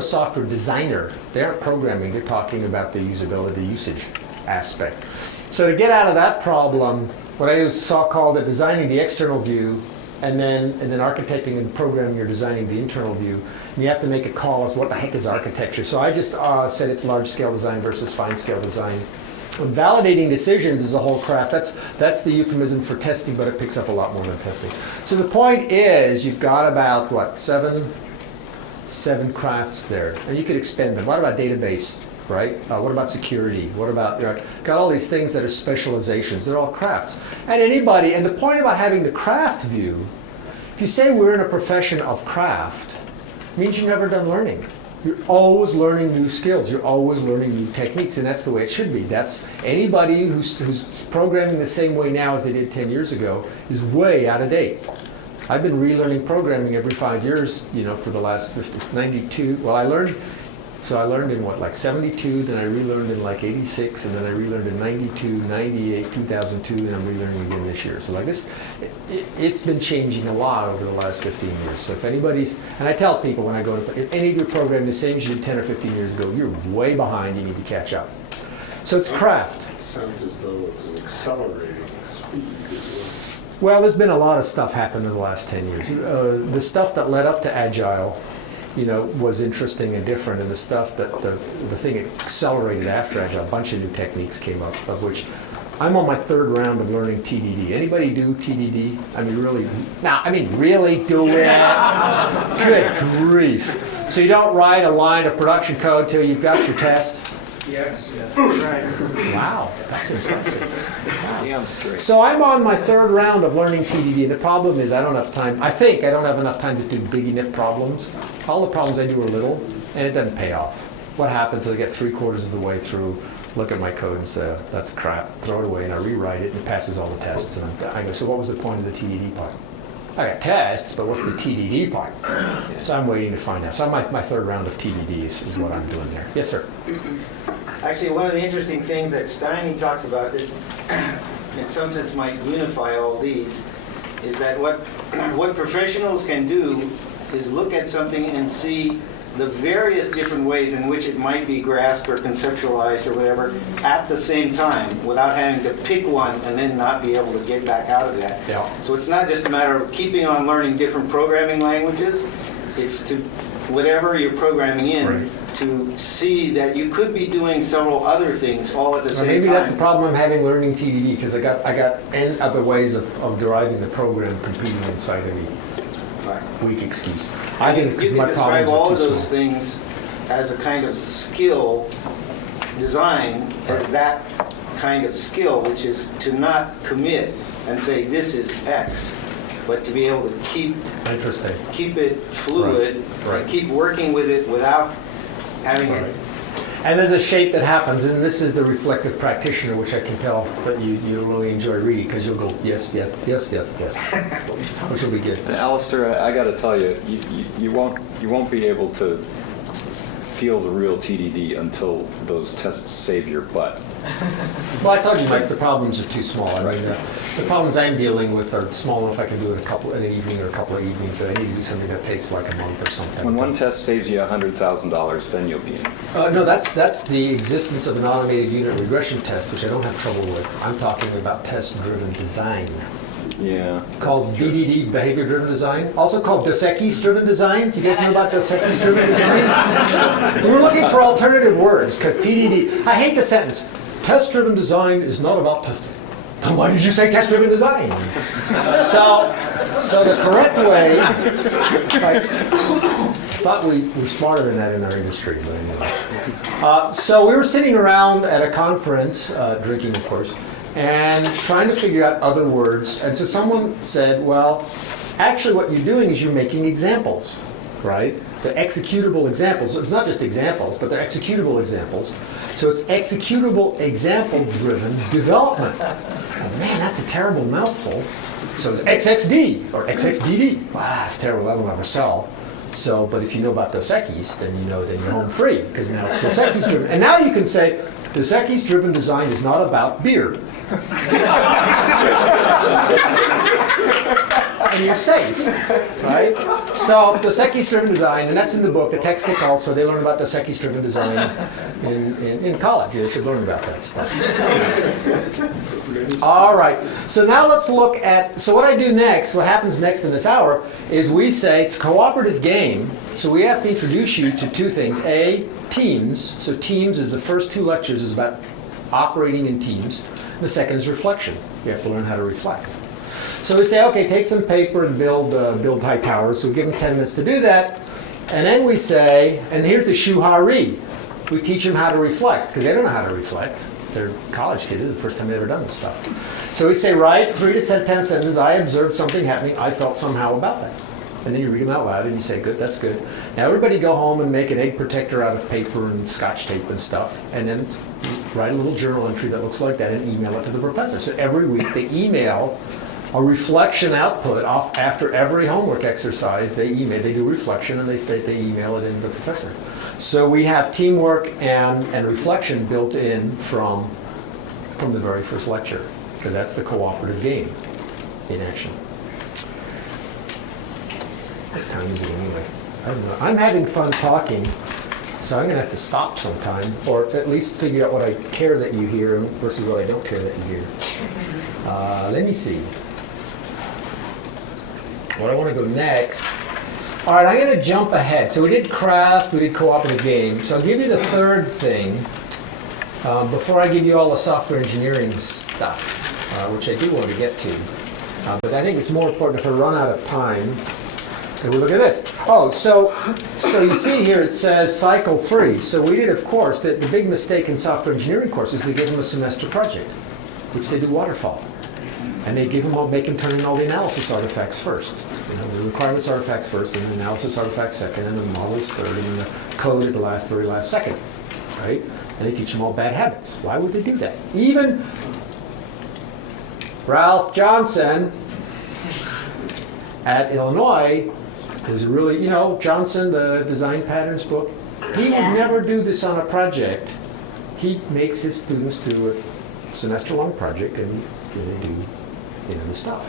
software designer. They aren't programming. They're talking about the usability usage aspect. So to get out of that problem, what I called it designing the external view, and then architecting and programming, you're designing the internal view. And you have to make a call as what the heck is architecture. So I just said it's large-scale design versus fine-scale design. And validating decisions is a whole craft. That's the euphemism for testing, but it picks up a lot more than testing. So the point is, you've got about, what, seven crafts there. And you could expand them. What about database, right? What about security? What about, got all these things that are specializations. They're all crafts. And the point about having the craft view, if you say we're in a profession of craft, it means you've never done learning. You're always learning new skills. You're always learning new techniques, and that's the way it should be. That's anybody who's programming the same way now as they did 10 years ago is way out of date. I've been relearning programming every 5 years, for the last 92. Well, I learned in like 72, then I relearned in like 86, and then I relearned in 92, 98, 2002, and I'm relearning again this year. So like this, it's been changing a lot over the last 15 years. So if anybody's, and I tell people when I go to, if any of you program the same as you did 10 or 15 years ago, you're way behind, you need to catch up. So it's craft. It sounds as though it's an accelerating speed as well. Well, there's been a lot of stuff happen in the last 10 years. The stuff that led up to Agile, was interesting and different, and the stuff that the thing accelerated after Agile, a bunch of new techniques came up, of which I'm on my third round of learning TDD. Anybody do TDD? Really do it? Good grief. So you don't write a line of production code till you've got your test. Yes. Wow, that's impressive. Damn straight. So I'm on my third round of learning TDD, and the problem is I don't have time. I think I don't have enough time to do big enough problems. All the problems I do are little, and it doesn't pay off. What happens is I get 3/4 of the way through, look at my code and say, that's crap, throw it away, and I rewrite it, and it passes all the tests. And I go, so what was the point of the TDD part? I got tests, but what's the TDD part? So I'm waiting to find out. So my third round of TDDs is what I'm doing there. Yes, sir. Actually, one of the interesting things that Steiny talks about that in some sense might unify all these is that what professionals can do is look at something and see the various different ways in which it might be grasped or conceptualized or whatever at the same time without having to pick one and then not be able to get back out of that. Yeah. So it's not just a matter of keeping on learning different programming languages. It's to whatever you're programming in Right. to see that you could be doing several other things all at the Or same maybe time. that's the problem I'm having learning TDD, because I got N other ways of deriving the program competing inside of me. Right. Weak excuse. I think it's You because can my describe problems all are of too those small. things as a kind of skill design as that kind of skill, which is to not commit and say this is X, but to be able to keep Interesting. it fluid, Right. and keep working with it without having Right. it. And there's a shape that happens, and this is the reflective practitioner, which I can tell that you really enjoy reading, because you'll go, yes, yes, yes, yes, yes, which will be good. And Alistair, I got to tell you, you won't be able to feel the real TDD until those tests save your butt. Well, I told you, Mike, the problems are too small. I mean, the problems I'm dealing with are small enough I can do it an evening or a couple of evenings. I need to do something that takes like a month or something. When one test saves you $100,000, then you'll be in. No, that's the existence of an automated unit regression test, which I don't have trouble with. I'm talking about test-driven design, Yeah. called BDD, behavior-driven design, also called Dos Equis-driven design. You guys know about Dos Equis-driven design? We were looking for alternative words, because TDD, I hate the sentence, test-driven design is not about testing. Then why did you say test-driven design? So the correct way, I thought we were smarter than that in our industry, but anyway. So we were sitting around at a conference, drinking of course, and trying to figure out other words. And so someone said, well, actually what you're doing is you're making examples, right? They're executable examples. It's not just examples, but they're executable examples. So it's executable example-driven development. Oh, man, that's a terrible mouthful. So it's XXD or XXDD. Wow, that's terrible. That will never sell. So, but if you know about Dos Equis, then you know that you're home free, because now it's Dos Equis driven. And now you can say, Dos Equis driven design is not about beer. And you're safe, right? So Dos Equis driven design, and that's in the book, the textbook also, they learn about Dos Equis driven design in college. They should learn about that stuff. All right, so now let's look at, so what I do next, what happens next in this hour, is we say it's a cooperative game, so we have to introduce you to two things. A, teams, so teams is the first two lectures is about operating in teams. The second is reflection. You have to learn how to reflect. So we say, okay, take some paper and build high towers. So we give them 10 minutes to do that. And then we say, and here's the shuhari. We teach them how to reflect, because they don't know how to reflect. They're college kids. This is the first time they've ever done this stuff. So we say, write 3 to 10 sentences. I observed something happening. I felt somehow about that. And then you read them out loud and you say, good, that's good. Now everybody go home and make an egg protector out of paper and scotch tape and stuff. And then write a little journal entry that looks like that and email it to the professor. So every week they email a reflection output off after every homework exercise. They do reflection and they email it in to the professor. So we have teamwork and reflection built in from the very first lecture, because that's the cooperative game in action. What time is it anyway? I don't know. I'm having fun talking, so I'm going to have to stop sometime, or at least figure out what I care that you hear versus what I don't care that you hear. Let me see. Where I want to go next. All right, I'm going to jump ahead. So we did craft, we did cooperative game. So I'll give you the third thing before I give you all the software engineering stuff, which I do want to get to. But I think it's more important if I run out of time. And we look at this. Oh, so you see here it says cycle 3. So we did, of course, the big mistake in software engineering courses, they give them a semester project, which they do waterfall. And they give them make them turn in all the analysis artifacts first. The requirements artifacts first, and the analysis artifacts second, and the models third, and the code at the very last second, right? And they teach them all bad habits. Why would they do that? Even Ralph Johnson at Illinois, there's a really, Johnson, the design patterns book, he would never do this on a project. He makes his students do a semester-long project, and they do the stuff.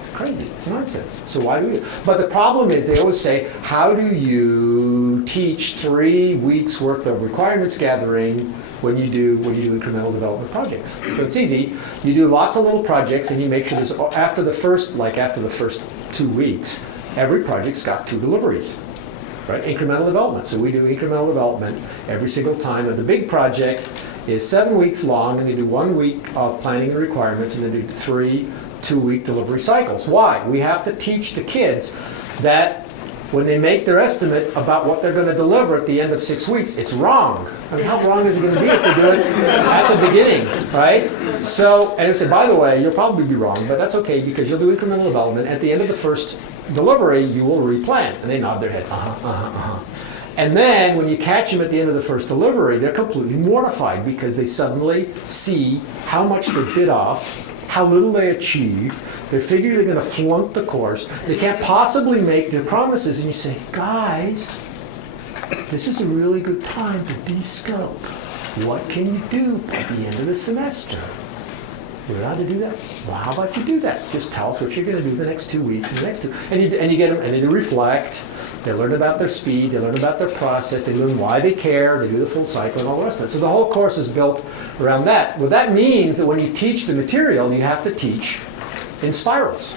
It's crazy. It's nonsense. So why do we? But the problem is they always say, how do you teach 3 weeks worth of requirements gathering when you do incremental development projects? So it's easy. You do lots of little projects, and you make sure there's after the first 2 weeks, every project's got 2 deliveries. Right? Incremental development. So we do incremental development every single time. And the big project is 7 weeks long, and they do 1 week of planning and requirements, and they do 3 2-week delivery cycles. Why? We have to teach the kids that when they make their estimate about what they're going to deliver at the end of 6 weeks, it's wrong. I mean, how wrong is it going to be if they do it at the beginning, right? So, and I said, by the way, you'll probably be wrong, but that's okay because you'll do incremental development. At the end of the first delivery, you will replan. And they nod their head, And then when you catch them at the end of the first delivery, they're completely mortified because they suddenly see how much they bit off, how little they achieve. They figure they're going to flunk the course. They can't possibly make their promises. And you say, guys, this is a really good time to de-scope. What can you do by the end of the semester? You're allowed to do that? Well, how about you do that? Just tell us what you're going to do the next 2 weeks and the next 2. And you get them, and they do reflect. They learn about their speed. They learn about their process. They learn why they care. They do the full cycle and all the rest of it. So the whole course is built around that. Well, that means that when you teach the material, you have to teach in spirals.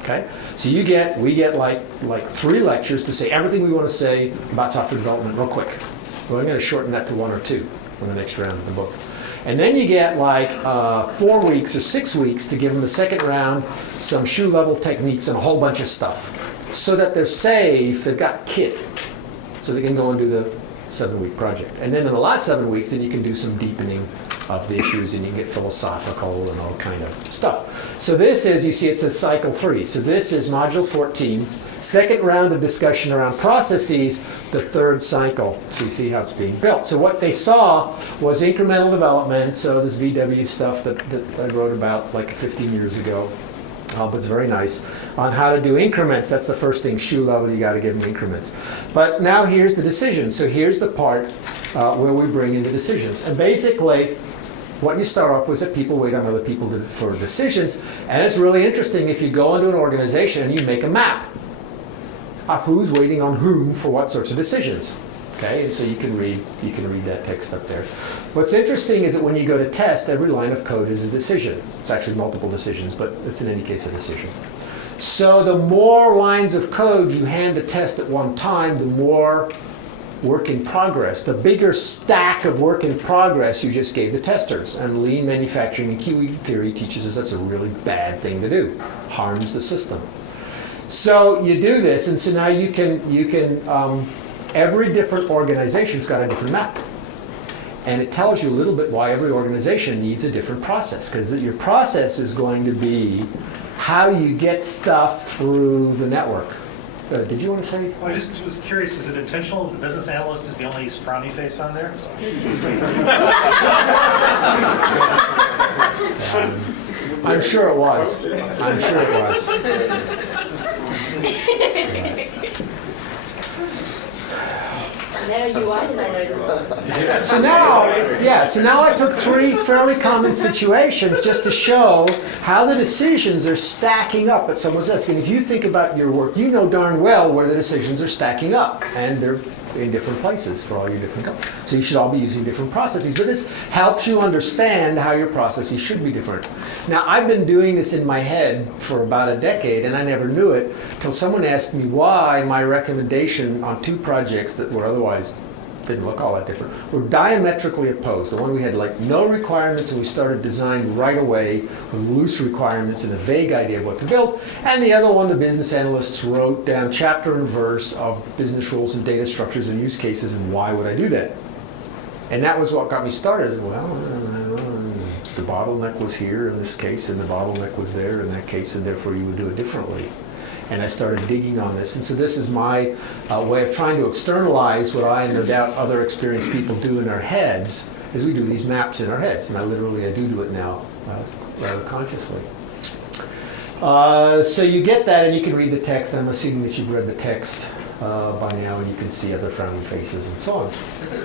Okay? So we get like 3 lectures to say everything we want to say about software development real quick. Well, I'm going to shorten that to 1 or 2 for the next round of the book. And then you get like 4 weeks or 6 weeks to give them the second round, some shoe level techniques and a whole bunch of stuff. So that they're safe, they've got kit. So they can go and do the 7-week project. And then in the last 7 weeks, then you can do some deepening of the issues and you can get philosophical and all kind of stuff. So this is, you see it says cycle 3. So this is module 14, second round of discussion around processes, the 3rd cycle. So you see how it's being built. So what they saw was incremental development, so this VW stuff that I wrote about like 15 years ago. But it's very nice on how to do increments. That's the first thing, shoe level, you got to give them increments. But now here's the decision. So here's the part where we bring in the decisions. And basically, what you start off with is that people wait on other people for decisions. And it's really interesting if you go into an organization and you make a map of who's waiting on whom for what sorts of decisions. Okay, and so you can read that text up there. What's interesting is that when you go to test, every line of code is a decision. It's actually multiple decisions, but it's in any case a decision. So the more lines of code you hand a test at one time, the more work in progress, the bigger stack of work in progress you just gave the testers. And lean manufacturing and QE theory teaches us that's a really bad thing to do. Harms the system. So you do this, and so now you can every different organization's got a different map. And it tells you a little bit why every organization needs a different process. Because your process is going to be how you get stuff through the network. Did you want to say? Well, I just was curious, is it intentional the business analyst is the only frowny face on there? I'm sure it was. I'm sure it was. Now you are designers as well. So now I took 3 fairly common situations just to show how the decisions are stacking up at someone's desk. And if you think about your work, you know darn well where the decisions are stacking up. And they're in different places for all your different companies. So you should all be using different processes. But this helps you understand how your processes should be different. Now, I've been doing this in my head for about a decade, and I never knew it until someone asked me why my recommendation on 2 projects that were otherwise didn't look all that different, were diametrically opposed. The one we had like no requirements and we started design right away with loose requirements and a vague idea of what to build. And the other one, the business analysts wrote down chapter and verse of business rules and data structures and use cases and why would I do that. And that was what got me started. Well, the bottleneck was here in this case and the bottleneck was there in that case and therefore you would do it differently. And I started digging on this. And so this is my way of trying to externalize what I, and no doubt other experienced people do in their heads, is we do these maps in our heads. And I do it now rather consciously. So you get that and you can read the text. I'm assuming that you've read the text by now and you can see other frowning faces and so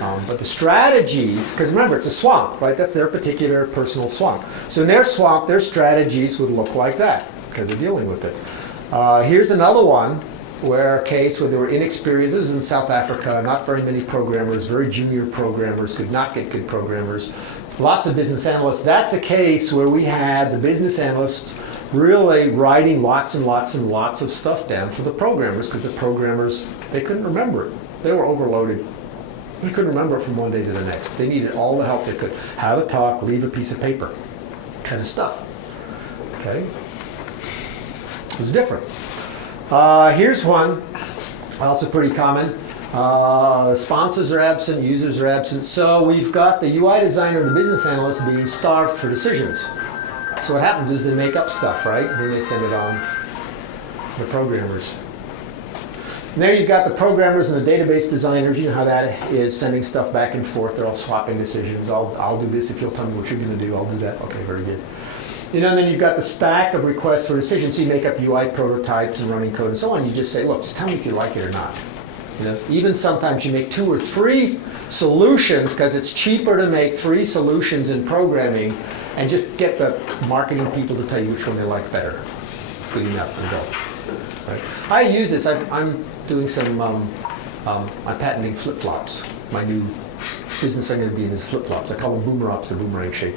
on. But the strategies, because remember it's a swamp, right? That's their particular personal swamp. So in their swamp, their strategies would look like that because they're dealing with it. Here's another one where there were inexperienced. This was in South Africa, not very many programmers, very junior programmers, could not get good programmers, lots of business analysts. That's a case where we had the business analysts really writing lots and lots and lots of stuff down for the programmers because the programmers, they couldn't remember it. They were overloaded. They couldn't remember it from one day to the next. They needed all the help they could. How to talk, leave a piece of paper, kind of stuff. Okay? It's different. Here's one, also pretty common. Sponsors are absent, users are absent. So we've got the UI designer and the business analyst being starved for decisions. So what happens is they make up stuff, right? Then they send it on the programmers. And there you've got the programmers and the database designers. You know how that is, sending stuff back and forth. They're all swapping decisions. I'll do this if you'll tell me what you're going to do. I'll do that. Okay, very good. You know, and then you've got the stack of requests for decisions. So you make up UI prototypes and running code and so on. You just say, look, just tell me if you like it or not. You know, even sometimes you make 2 or 3 solutions because it's cheaper to make 3 solutions in programming and just get the marketing people to tell you which one they like better. Good enough and go. Right? I use this. I'm doing some, I'm patenting flip-flops. My new business I'm going to be in is flip-flops. I call them boomerops, the boomerang shape.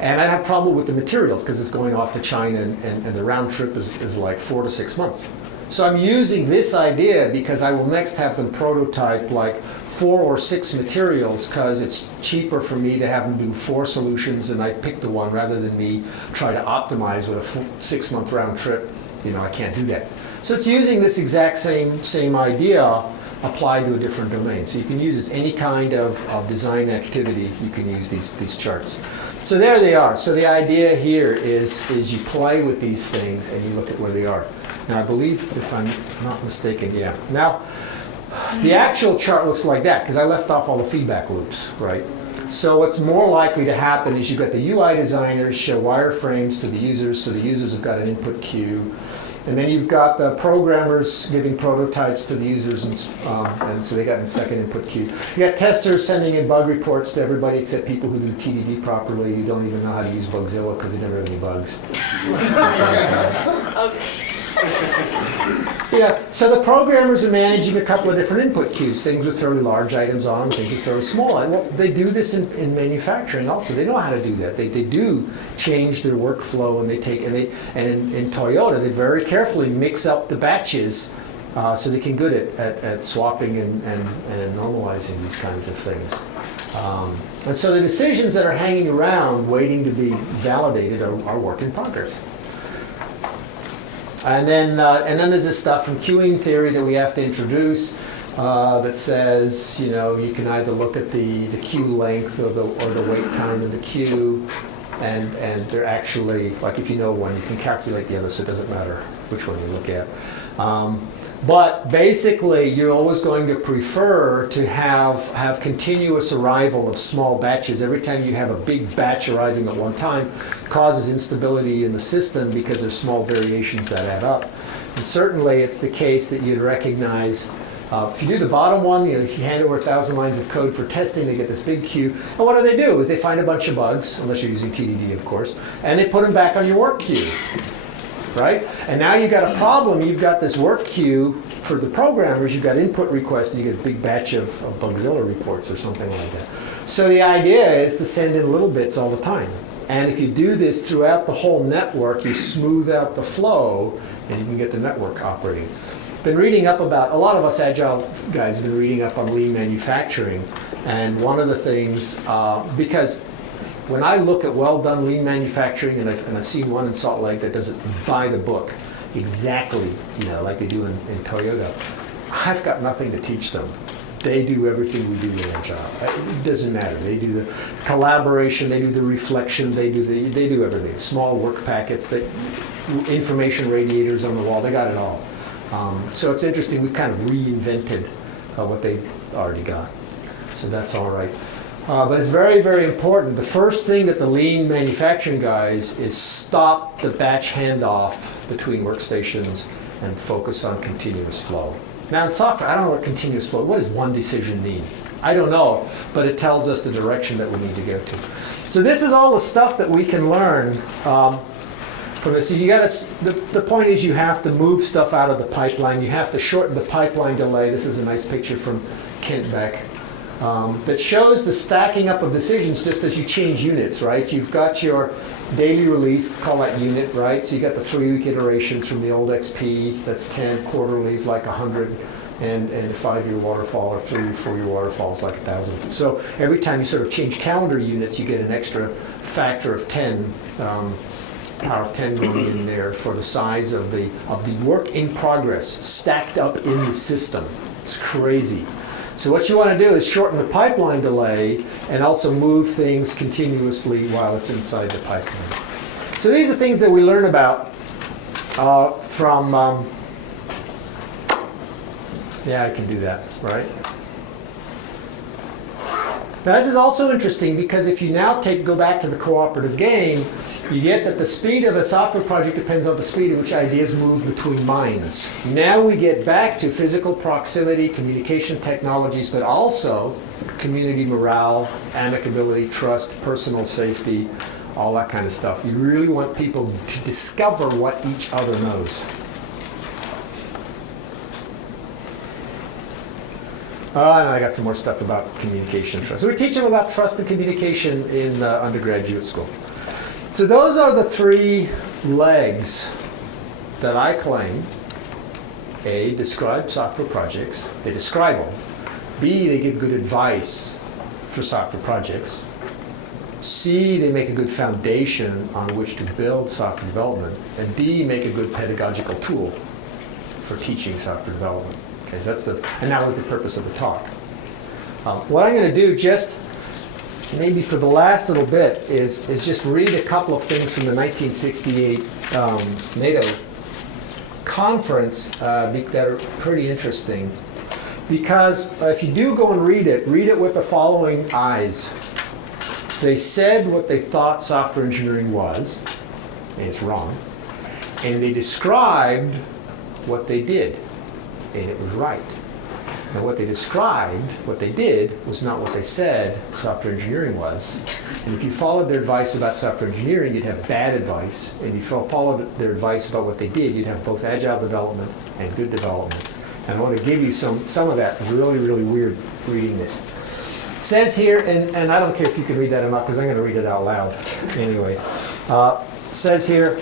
And I have a problem with the materials because it's going off to China and the round trip is like 4 to 6 months. So I'm using this idea because I will next have them prototype like 4 or 6 materials because it's cheaper for me to have them do 4 solutions and I pick the one rather than me try to optimize with a 6-month round trip. You know, I can't do that. So it's using this exact same idea applied to a different domain. So you can use this any kind of design activity. You can use these charts. So there they are. So the idea here is you play with these things and you look at where they are. Now I believe, if I'm not mistaken, yeah. Now the actual chart looks like that because I left off all the feedback loops, right? So what's more likely to happen is you've got the UI designers show wireframes to the users, so the users have got an input queue. And then you've got the programmers giving prototypes to the users, and so they got a second input queue. You got testers sending in bug reports to everybody except people who do TDD properly. You don't even know how to use Bugzilla because they never have any bugs. Yeah, so the programmers are managing a couple of different input queues, things with fairly large items on them, things with fairly small. And well, they do this in manufacturing also. They know how to do that. They do change their workflow, and in Toyota they very carefully mix up the batches so they can good at swapping and normalizing these kinds of things. And so the decisions that are hanging around waiting to be validated are work in progress. And then there's this stuff from queuing theory that we have to introduce that says, you know, you can either look at the queue length or the wait time in the queue, and they're actually, like if you know one, you can calculate the other, so it doesn't matter which one you look at. But basically, you're always going to prefer to have continuous arrival of small batches. Every time you have a big batch arriving at one time, causes instability in the system because there's small variations that add up. And certainly, it's the case that you'd recognize. If you do the bottom one, you hand over 1,000 lines of code for testing, they get this big queue. And what do? Is they find a bunch of bugs, unless you're using TDD, of course, and they put them back on your work queue. Right? And now you've got a problem. You've got this work queue for the programmers. You've got input requests, and you get a big batch of Bugzilla reports or something like that. So the idea is to send in little bits all the time. And if you do this throughout the whole network, you smooth out the flow, and you can get the network operating. been reading up about, a lot of us Agile guys have been reading up on lean manufacturing. And one of the things, because when I look at well-done lean manufacturing, and I've seen one in Salt Lake that does it by the book, exactly, like they do in Toyota, I've got nothing to teach them. They do everything we do in Agile. It doesn't matter. They do the collaboration, they do the reflection, they do everything. Small work packets, information radiators on the wall, they got it all. So it's interesting, we've kind of reinvented what they've already got. So that's all right. But it's very, very important. The first thing that the lean manufacturing guys is stop the batch handoff between workstations and focus on continuous flow. Now in software, I don't know what continuous flow, what does one decision mean? I don't know, but it tells us the direction that we need to go to. So this is all the stuff that we can learn from this. So you got to, the point is you have to move stuff out of the pipeline. You have to shorten the pipeline delay. This is a nice picture from Kent Beck. That shows the stacking up of decisions just as you change units, right? You've got your daily release, call that unit, right? So you got the 3-week iterations from the old XP, that's 10, quarterly is like 100, and a 5-year waterfall or 3 or 4-year waterfall is like 1,000. So every time you sort of change calendar units, you get an extra factor of 10, power of 10 going in there for the size of the work in progress stacked up in the system. It's crazy. So what you want to do is shorten the pipeline delay and also move things continuously while it's inside the pipeline. So these are things that we learn about from, yeah, I can do that, right? Now this is also interesting because if you now go back to the cooperative game, you get that the speed of a software project depends on the speed at which ideas move between minds. Now we get back to physical proximity, communication technologies, but also community morale, amicability, trust, personal safety, all that kind of stuff. You really want people to discover what each other knows. And I got some more stuff about communication and trust. So we teach them about trust and communication in undergraduate school. So those are the 3 legs that I claim. A, describe software projects. They describe them. B, they give good advice for software projects. C, they make a good foundation on which to build software development. And D, make a good pedagogical tool for teaching software development. Okay, so and that was the purpose of the talk. What I'm going to do just maybe for the last little bit is just read a couple of things from the 1968 NATO conference that are pretty interesting. Because if you do go and read it with the following eyes. They said what they thought software engineering was, and it's wrong. And they described what they did, and it was right. Now what they described, what they did, was not what they said software engineering was. And if you followed their advice about software engineering, you'd have bad advice. And if you followed their advice about what they did, you'd have both agile development and good development. And I want to give you some of that. It's really, really weird reading this. It says here, and I don't care if you can read that or not, because I'm going to read it out loud anyway. Says here,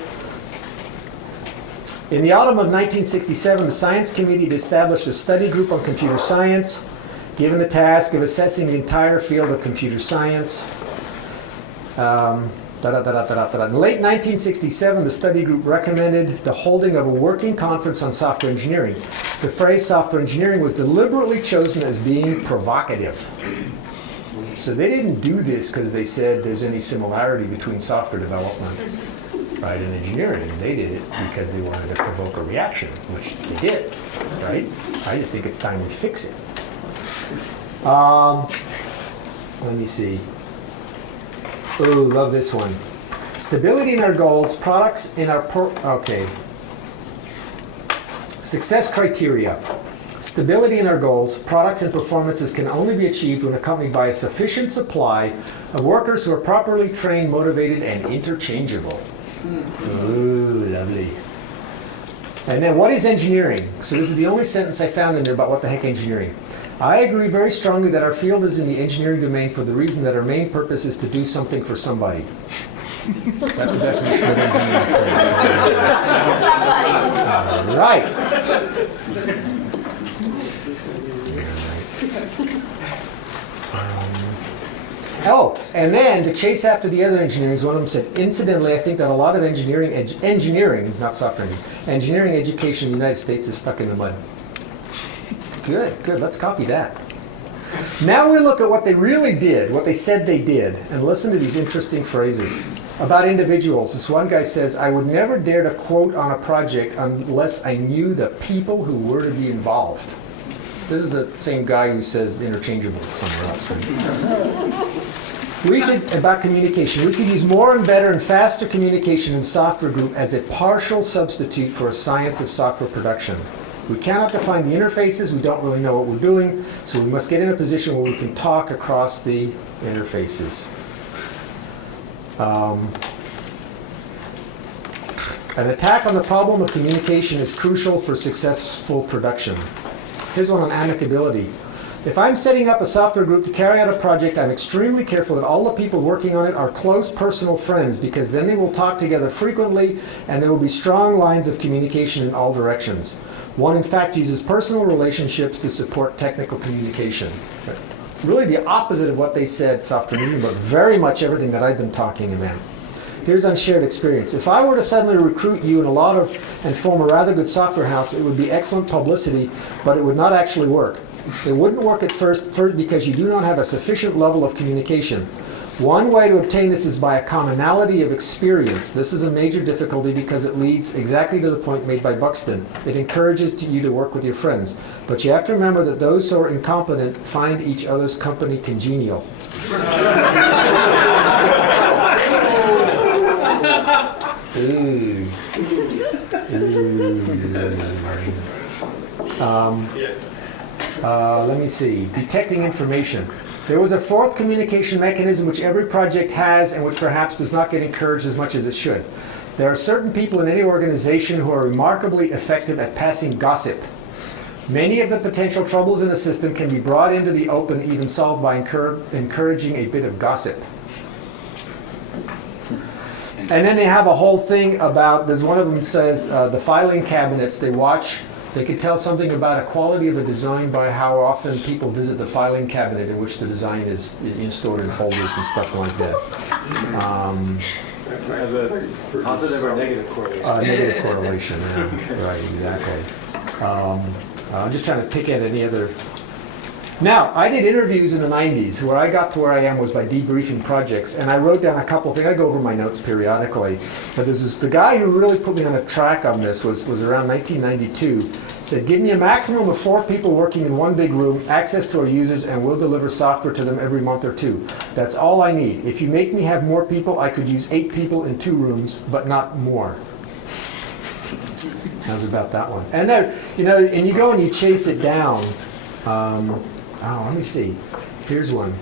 in the autumn of 1967, the Science Committee had established a study group on computer science, given the task of assessing the entire field of computer science. In late 1967, the study group recommended the holding of a working conference on software engineering. The phrase software engineering was deliberately chosen as being provocative. So they didn't do this because they said there's any similarity between software development, right, and engineering. They did it because they wanted to provoke a reaction, which they did, right? I just think it's time we fix it. Let me see. Oh, love this one. Stability in our goals, products in our success criteria. Stability in our goals, products, and performances can only be achieved when accompanied by a sufficient supply of workers who are properly trained, motivated, and interchangeable. Ooh, lovely. And then what is engineering? So this is the only sentence I found in there about what the heck engineering. I agree very strongly that our field is in the engineering domain for the reason that our main purpose is to do something for somebody. That's the definition of engineering science. All right. Oh, and then to chase after the other engineering, one of them said, incidentally, I think that a lot of engineering, not software engineering education in the United States is stuck in the mud. Good, good, let's copy that. Now we look at what they really did, what they said they did, and listen to these interesting phrases. About individuals, this one guy says, I would never dare to quote on a project unless I knew the people who were to be involved. This is the same guy who says interchangeable somewhere else. Right? About communication, we could use more and better and faster communication in software group as a partial substitute for a science of software production. We cannot define the interfaces, we don't really know what we're doing, so we must get in a position where we can talk across the interfaces. An attack on the problem of communication is crucial for successful production. Here's one on amicability. If I'm setting up a software group to carry out a project, I'm extremely careful that all the people working on it are close personal friends, because then they will talk together frequently and there will be strong lines of communication in all directions. One, in fact, uses personal relationships to support technical communication. Really the opposite of what they said, software engineering, but very much everything that I've been talking about. Here's unshared experience. If I were to suddenly recruit you and form a rather good software house, it would be excellent publicity, but it would not actually work. It wouldn't work at first because you do not have a sufficient level of communication. One way to obtain this is by a commonality of experience. This is a major difficulty because it leads exactly to the point made by Buxton. It encourages you to work with your friends. But you have to remember that those who are incompetent find each other's company congenial. Ooh. Let me see. Detecting information. There was a fourth communication mechanism which every project has and which perhaps does not get encouraged as much as it should. There are certain people in any organization who are remarkably effective at passing gossip. Many of the potential troubles in a system can be brought into the open, even solved by encouraging a bit of gossip. And then they have a whole thing about, there's one of them says, the filing cabinets they watch, they could tell something about a quality of a design by how often people visit the filing cabinet in which the design is stored in folders and stuff like that. Has a positive or negative correlation? Negative correlation, yeah. Right, exactly. I'm just trying to pick at any other. Now, I did interviews in the 90s. Where I got to where I am was by debriefing projects, and I wrote down a couple things. I go over my notes periodically. But the guy who really put me on a track on this was around 1992. Said, give me a maximum of 4 people working in one big room, access to our users, and we'll deliver software to them every month or 2. That's all I need. If you make me have more people, I could use 8 people in 2 rooms, but not more. How's about that one? And there, and you go and you chase it down. Let me see. Here's one.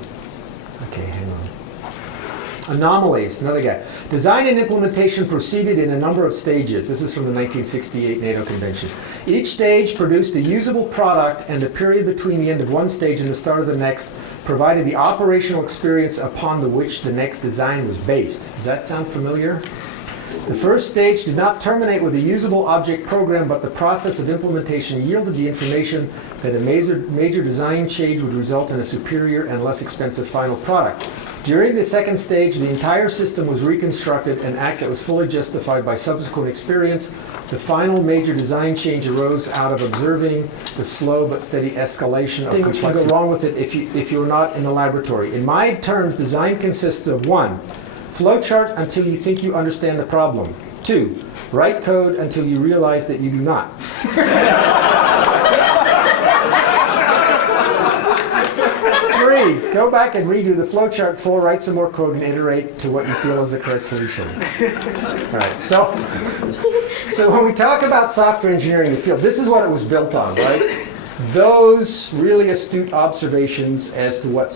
Okay, hang on. Anomalies, another guy. Design and implementation proceeded in a number of stages. This is from the 1968 NATO convention. Each stage produced a usable product, and the period between the end of one stage and the start of the next provided the operational experience upon which the next design was based. Does that sound familiar? The first stage did not terminate with a usable object program, but the process of implementation yielded the information that a major design change would result in a superior and less expensive final product. During the second stage, the entire system was reconstructed, an act that was fully justified by subsequent experience. The final major design change arose out of observing the slow but steady escalation of complexity. Which can go wrong with it if you're not in the laboratory. In my terms, design consists of 1. Flowchart until you think you understand the problem. 2. Write code until you realize that you do not. 3. Go back and redo the flowchart. 4. Write some more code and iterate to what you feel is the correct solution. All right. So when we talk about software engineering in the field, this is what it was built on, right? Those really astute observations as to what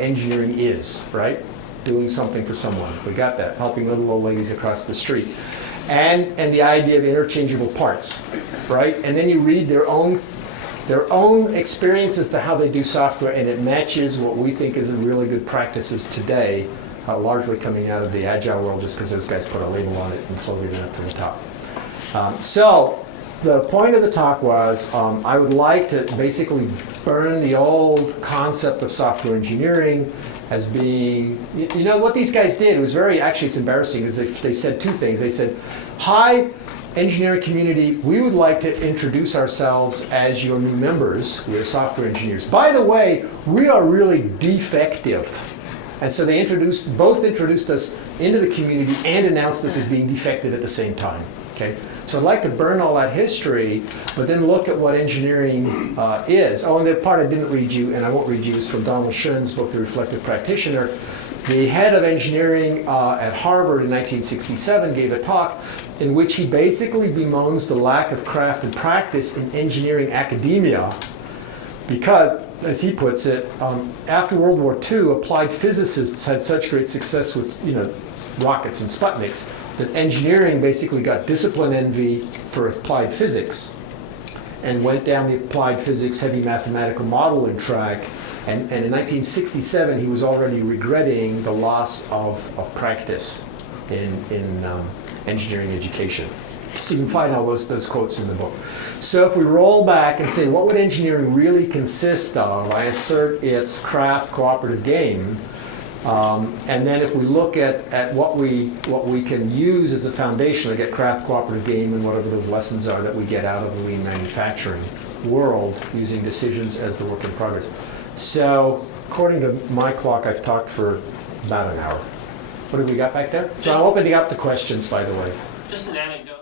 engineering is, right? Doing something for someone. We got that. Helping little old ladies across the street. And the idea of interchangeable parts, right? And then you read their own experience as to how they do software, and it matches what we think is really good practices today largely coming out of the agile world just because those guys put a label on it and floated it up to the top. So the point of the talk was I would like to basically burn the old concept of software engineering as being, you know, what these guys did was actually it's embarrassing, is they said two things. They said, hi, engineering community, we would like to introduce ourselves as your new members. We're software engineers. By the way, we are really defective. And so they both introduced us into the community and announced us as being defective at the same time. Okay? So I'd like to burn all that history, but then look at what engineering is. Oh, and the part I didn't read you, and I won't read you, is from Donald Schoen's book, The Reflective Practitioner. The head of engineering at Harvard in 1967 gave a talk in which he basically bemoans the lack of craft and practice in engineering academia because, as he puts it, after World War II, applied physicists had such great success with rockets and Sputniks that engineering basically got discipline envy for applied physics and went down the applied physics heavy mathematical modeling track. And in 1967, he was already regretting the loss of practice in engineering education. So you can find all those quotes in the book. So if we roll back and say, what would engineering really consist of? I assert it's craft, cooperative, game. And then if we look at what we can use as a foundation to get craft, cooperative, game, and whatever those lessons are that we get out of the lean manufacturing world using decisions as the work in progress. So according to my clock, I've talked for about an hour. What have we got back there? So I'm opening up to questions, by the way. Just an anecdote.